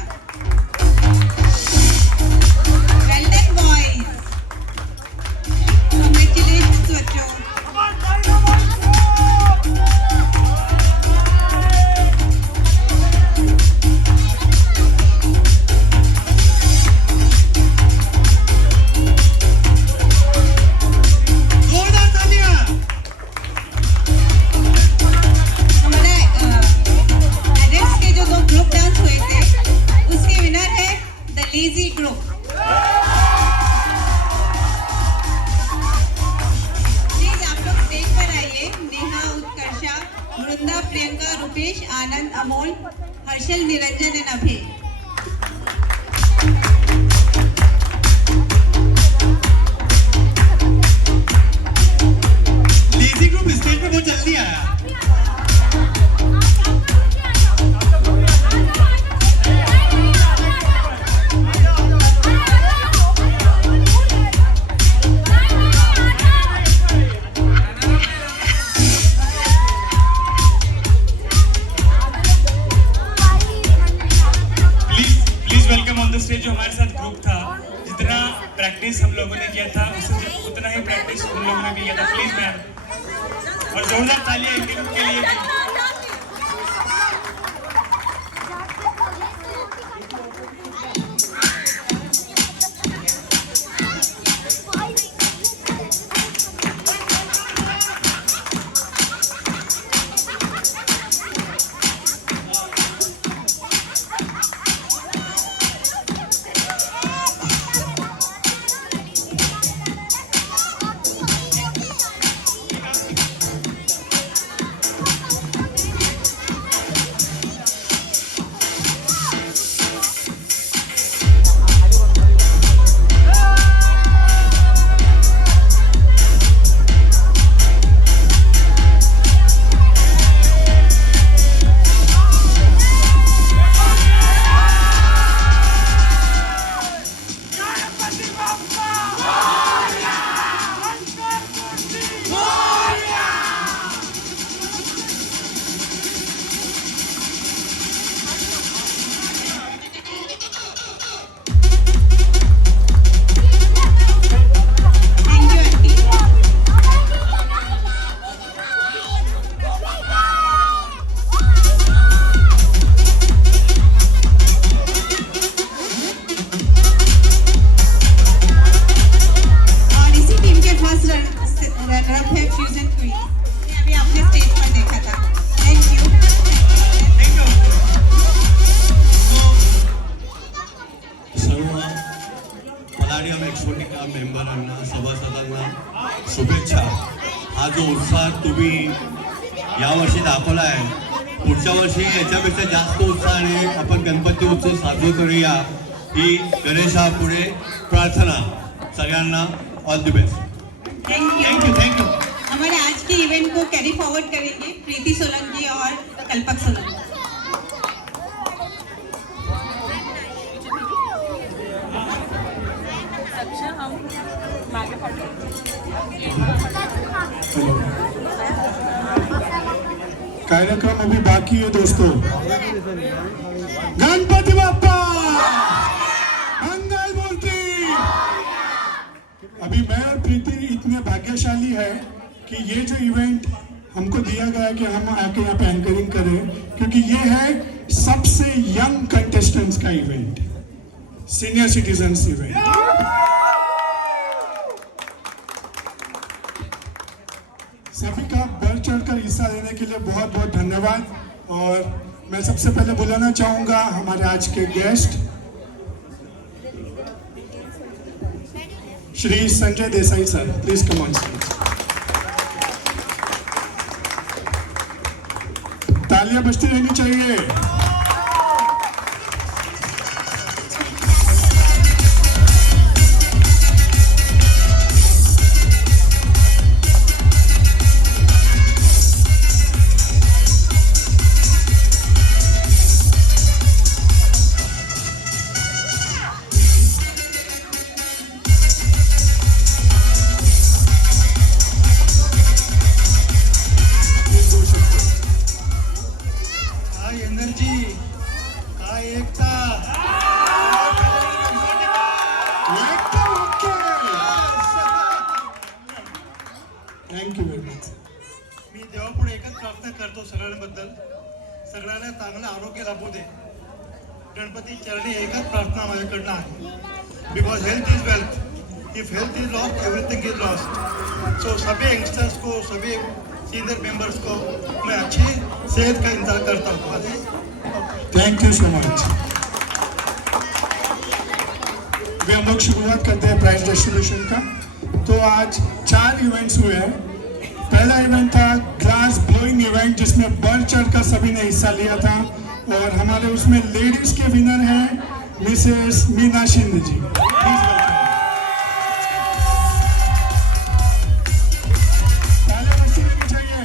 Well done boys, congratulations बच्चों। Lazy group. प्लीज आप लोग स्टेज पर आइए। Neha, Utkarsha, Vrinda, Priyanka, Rupesh, Anand, Amol, Harshal, Niranjan and Abhay. Lazy group stage पे बहुत जल्दी आया। जो हमारे साथ ग्रुप था, जितना प्रैक्टिस हम लोगों ने किया था उससे उतना ही प्रैक्टिस उन लोगों ने भी किया था। प्लीज मैम, और जोरदार तालियां एक ग्रुप के लिए भी। शुभेच्छा। हा जो उत्साह तुम्ही यावर्षी दाखवला आहे, पुढच्या वर्षी याच्यापेक्षा जास्त उत्साहाने आपण गणपती उत्सव साजरा करूया ही गणेशा पुढे प्रार्थना। सगळ्यांना all the best. Thank you. हमारे आज के इवेंट को कैरी फॉरवर्ड करेंगे प्रीति सोलंकी और कल्पक सोलंकी। कार्यक्रम अभी बाकी है दोस्तों। गणपति बाप्पा मंगल मूर्ति। अभी मैं और प्रीति इतने भाग्यशाली है कि ये जो इवेंट हमको दिया गया कि हम आके यहाँ पे एंकरिंग करें, क्योंकि ये है सबसे यंग कंटेस्टेंट्स का इवेंट, सीनियर सिटीजन्स इवेंट। सभी का बढ़ चढ़कर हिस्सा लेने के लिए बहुत बहुत धन्यवाद। और मैं सबसे पहले बुलाना चाहूंगा हमारे आज के guest Shri Sanjay Desai sir. Please come on stage. तालियां बजती रहनी चाहिए। सगळ्यांना चांगलं आरोग्य लाभू दे. गणपती चरणी एकच प्रार्थना माझ्याकडनं आहे. Because health is wealth. If health is lost everything is lost. So सभी यंगस्टर्स को, सभी सीनियर मेंबर्स को मैं अच्छी सेहत का इंतजार करता हूँ. Thank you so much. अभी हम लोग शुरुआत करते हैं प्राइज डिस्ट्रीब्यूशन का. तो आज 4 इवेंट्स हुए हैं. पहला इवेंट था ग्लास ब्लोइंग इवेंट, जिसमें बढ़ चढ़ कर सभी ने हिस्सा लिया था. और हमारे उसमें लेडीज के विनर हैं Mrs Meena Shinde ji. Please welcome. तालियां बजती रहनी चाहिए.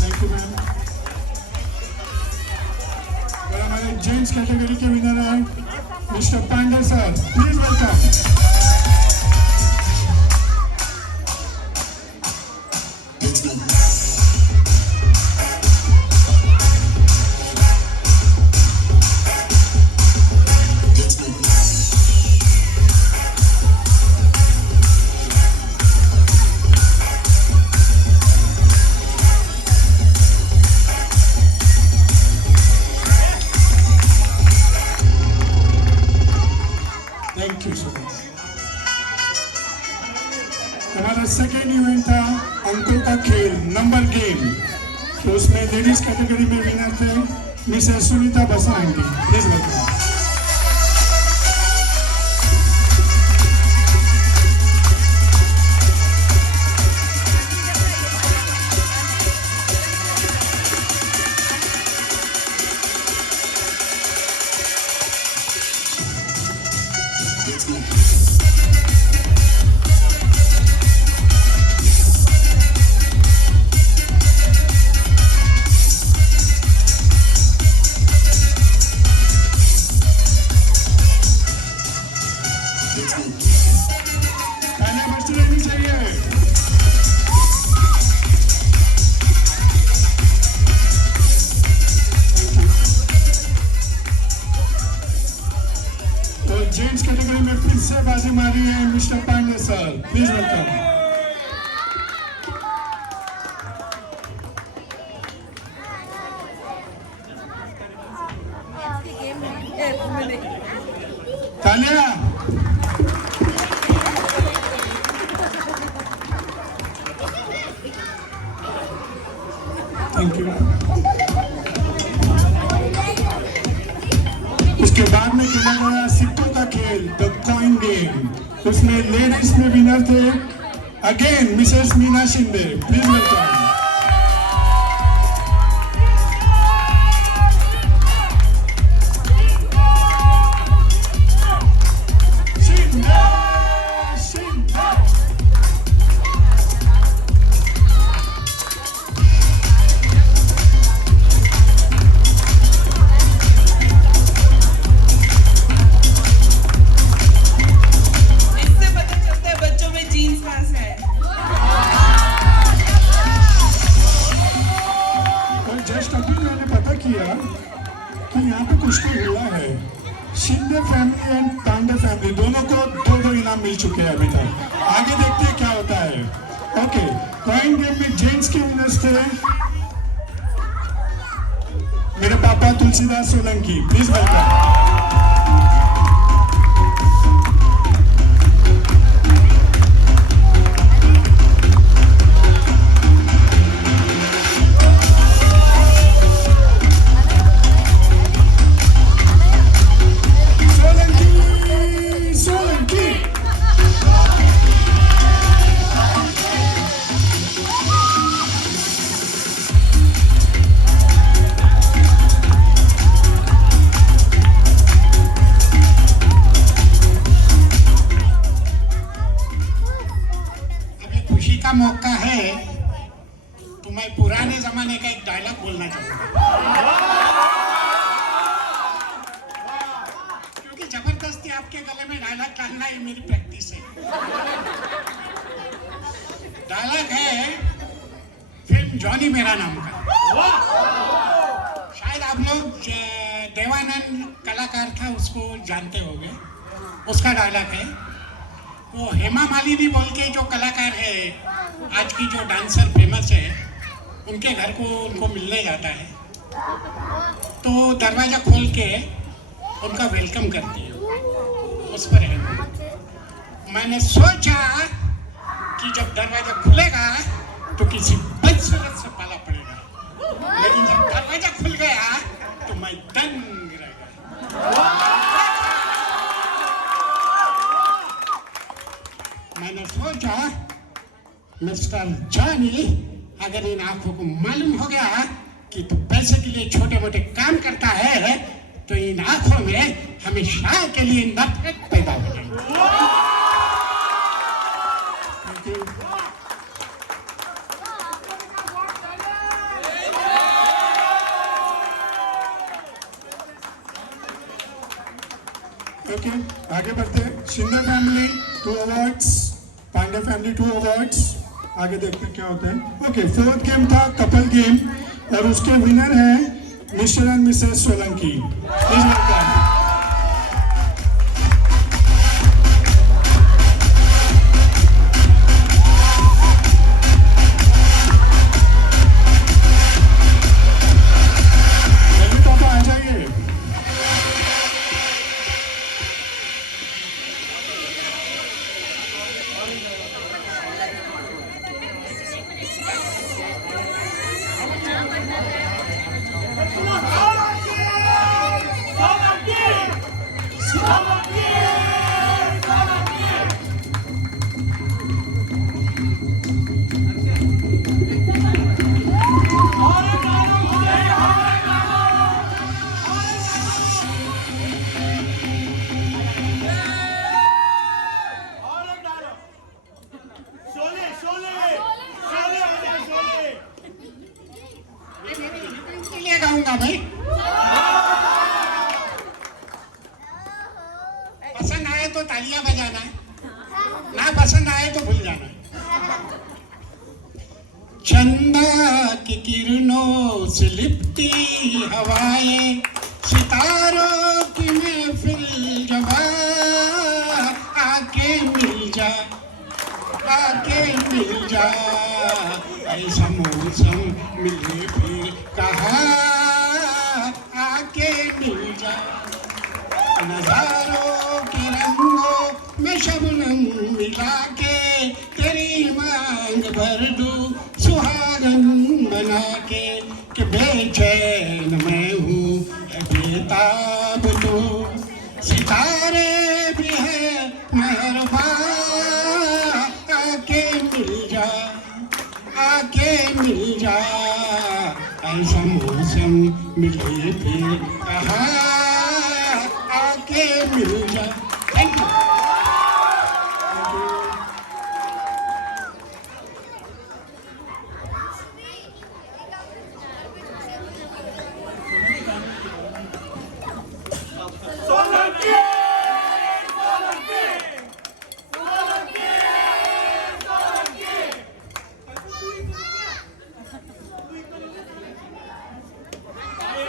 Thank you ma'am. और हमारे जेंट्स कैटेगरी के विनर हैं mister Pandey sir. Please welcome. Thank you so much. हमारा सेकेंड इवेंट था अंकों का खेल नंबर गेम. तो उसमें लेडीज कैटेगरी में विनर थे Mrs Sunita Basa aunty. Please welcome. तालियां बजती रहनी चाहिए. तो जेंट्स कैटेगरी में फिर से बाजी मारी है mister Pandey sir. Please welcome. तालियां. Thank you. उसके बाद में खेला गया सिक्कों का खेल द कॉइन गेम. उसमें लेडीज में विनर थे again Mrs Meena Shinde. Please welcome. इससे पता चलता है बच्चों में जीन्स कहाँ से है. और जस्ट अभी मैंने पता किया कि यहाँ पे कुछ तो हुआ है. Shinde family and Pandey family दोनों को 2-2 इनाम मिल चुके हैं अभी तक. आगे देखते हैं क्या होता है. ओके. कॉइन गेम में जेंट्स के विनर्स थे मेरे पापा तुलसीदास सोलंकी. Please welcome. का मौका है तो मैं पुराने जमाने का एक डायलॉग बोलना चाहूंगा, क्योंकि जबरदस्ती आपके गले में डायलॉग डालना ही मेरी प्रैक्टिस है. डायलॉग है फिल्म जॉनी मेरा नाम का. लोग देवानंद कलाकार था, उसको जानते होंगे। उसका डायलॉग है, वो हेमा मालिनी बोल के जो कलाकार है, आज की जो डांसर फेमस है, उनके घर को उनको मिलने जाता है, तो दरवाजा खोल के उनका वेलकम करती है। उस पर है, मैंने सोचा कि जब दरवाजा खुलेगा तो किसी बदसूरत से पाला पड़ेगा, लेकिन जब दरवाजा खुल गया तो मैं दंग रह गया। मैंने सोचा मिस्टर जॉनी, अगर इन आंखों को मालूम हो गया कि तू पैसे के लिए छोटे मोटे काम करता है, तो इन आंखों में हमेशा के लिए नफरत पैदा हो जाएगी। ओके, आगे बढ़ते हैं। Shinde family 2 awards, Pandey family 2 awards. आगे देखते हैं क्या होता है। ओके, 4th गेम था कपल गेम और उसके विनर है mister and Mrs Solanki. Please welcome. आ जाइए। गाऊंगा भाई, पसंद आए तो तालियां बजाना, ना पसंद आए तो भूल जाना। चंदा की किरणों से लिपटी हवाएं, सितारों की महफिल जवा, आके मिल जा, आके मिल जा, ऐसा मौसम मिले फिर कहा, आके मिल जा। नजारों के रंगों में शबनम मिला के, तेरी मांग भर दूं सुहागन बना के, कि बेचैन मैं हूँ बेताब तो, सितारे भी है मेहरबान, आके मिल जा, आके मिल जा, ऐसा मौसम मिले फिर कहा, आके मिल जा। Thank you.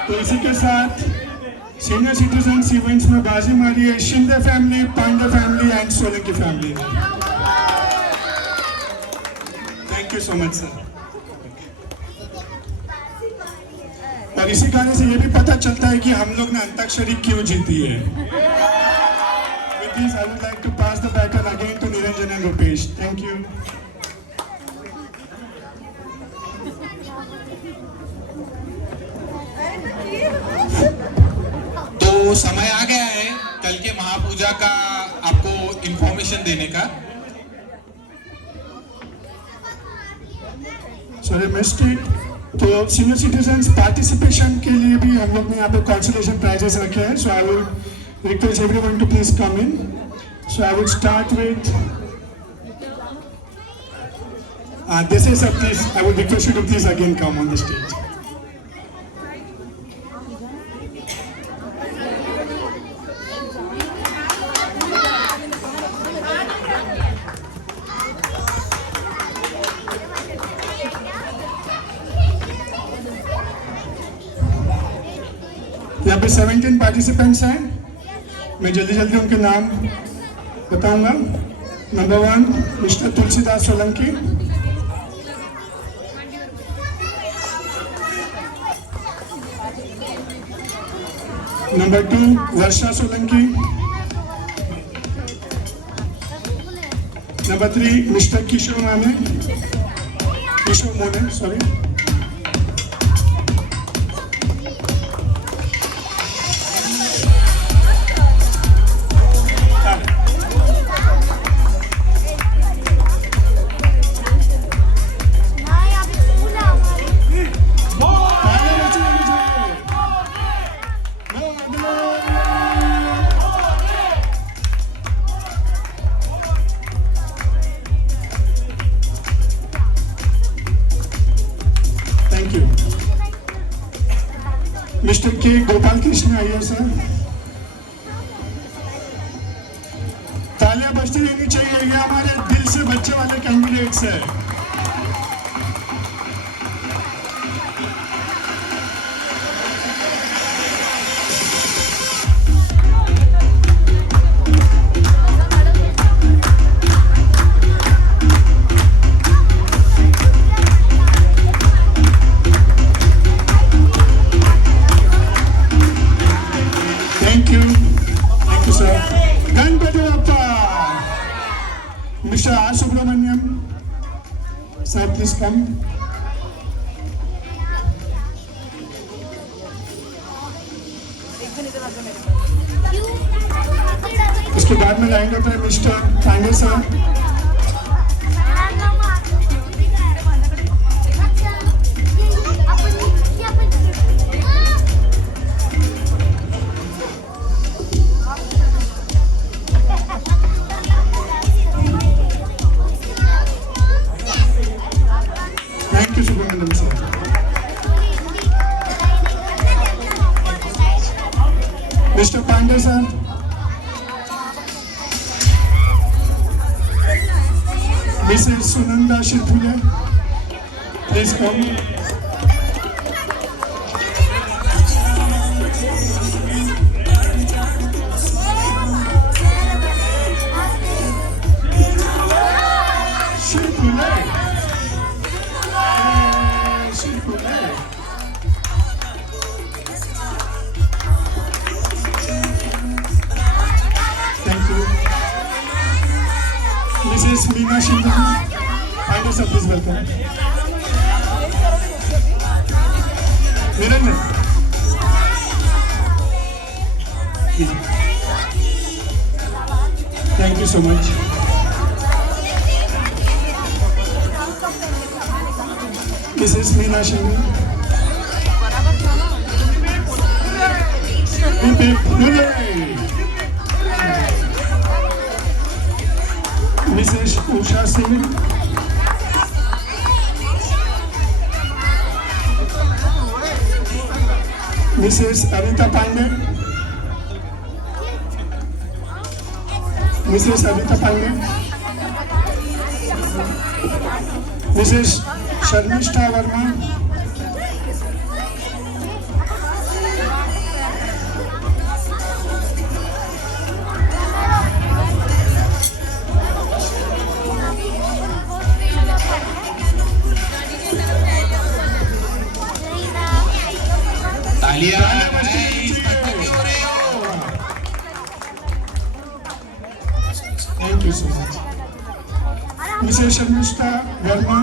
तो इसी के साथ सीनियर सिटीजन्स इवेंट्स में बाजी मारी है Shinde family, Pandey family and Solanki family. Thank you so much sir. और इसी गाने से ये भी पता चलता है कि हम लोग ने अंताक्षरी क्यों जीती है। With this, I would like to pass the baton again to Niranjan and Rupesh. Thank you. तो समय आ गया है कल के महापूजा का आपको इंफॉर्मेशन देने का। Sorry missed it. तो सीनियर सिटीजन्स पार्टिसिपेशन के लिए भी हम लोग ने यहाँ पे कंसोलेशन प्राइजेस रखे हैं। So I would request everyone to please come in. So I would start with this is Satish. I would request you to please again come on the stage. 17 participants हैं, मैं जल्दी जल्दी उनके नाम बताऊंगा। Number 1 mister Tulsidas Solanki, number 2 वर्षा Solanki, number 3 mister किशोर मोने sorry, thank you. Mister के Gopal Krishna Iyer sir, तालियां बजती रहनी चाहिए, ये हमारे दिल से बच्चे वाले कैंडिडेट्स हैं। Thank you sir. Ganpati Bappa. Mister R Subramaniam sir, please come. उसके बाद में लाइन अप है mister Pandey sir. Thank you Subramaniam sir. Mister Pandey sir, Mrs Sunanda Shirpule, please come. Shirpule, Shirpule. Thank you. Mrs Meena Shinde, Pandey sir please welcome. Niranjan, thank you so much. Mrs Meena Shinde, Mrs Usha Singh, Mrs Anita Pandey, Mrs Anita Pandey, Mrs Sharmishtha Verma, तालियां guys, खत्म हो रहे हो। Thank you so much. Mrs Sharmishtha Verma,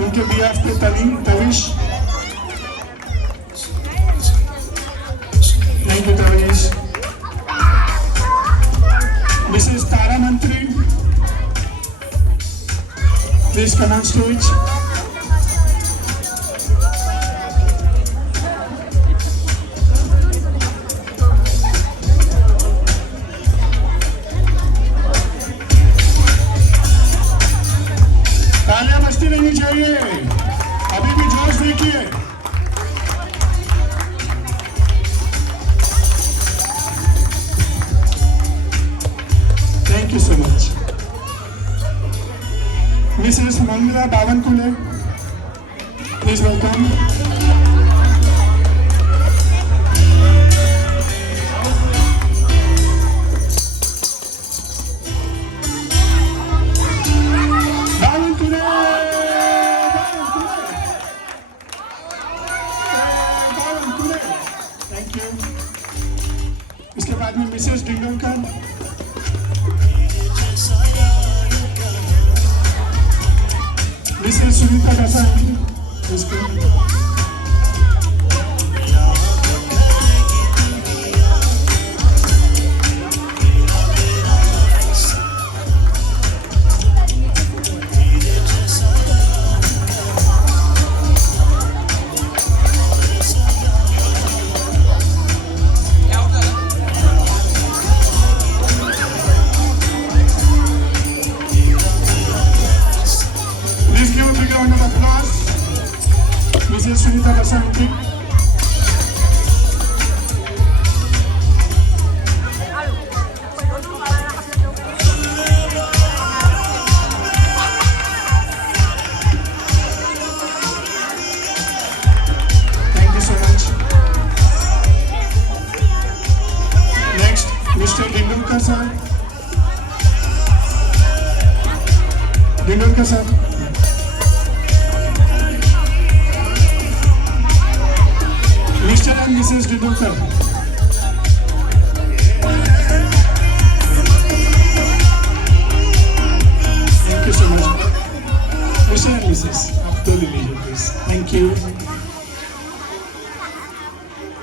उनके behalf पे Tavish, thank you Tavish. Mrs Tara Mantri, please come on stage. तालियां बजती रहनी चाहिए, अभी भी जोश देखिए। Thank you so much. Mrs Mangala Bawankule, please welcome. Mrs. Dindolkar. Mrs. Sunita Dasa. Please come. Please give a big round of applause. Mrs. Sunita Dasa aunty. Thank you so much. Next, Mr. Dindolkar sir. Dindolkar sir. Mr. and Mrs. Dindolkar. Thank you so much. Mr. and Mrs. Up to the leader, please. Thank you.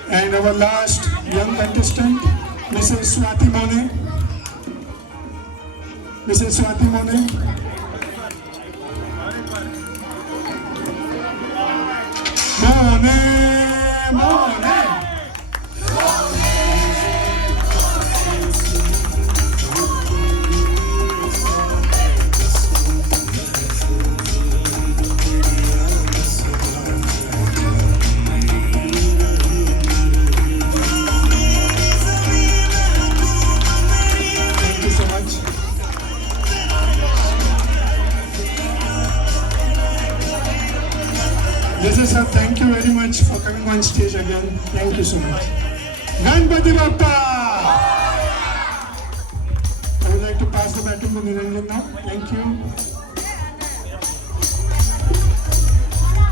And our last young contestant, Mrs. Swati Mone. Mrs. Swati Mone. Mone. Thank you so much. This is sir, thank you very much for coming on stage again. Thank you so much. Ganpati Bappa! I would like to pass the baton to Niranjan now. Thank you.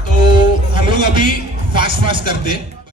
तो हम लोग अभी fast करते हैं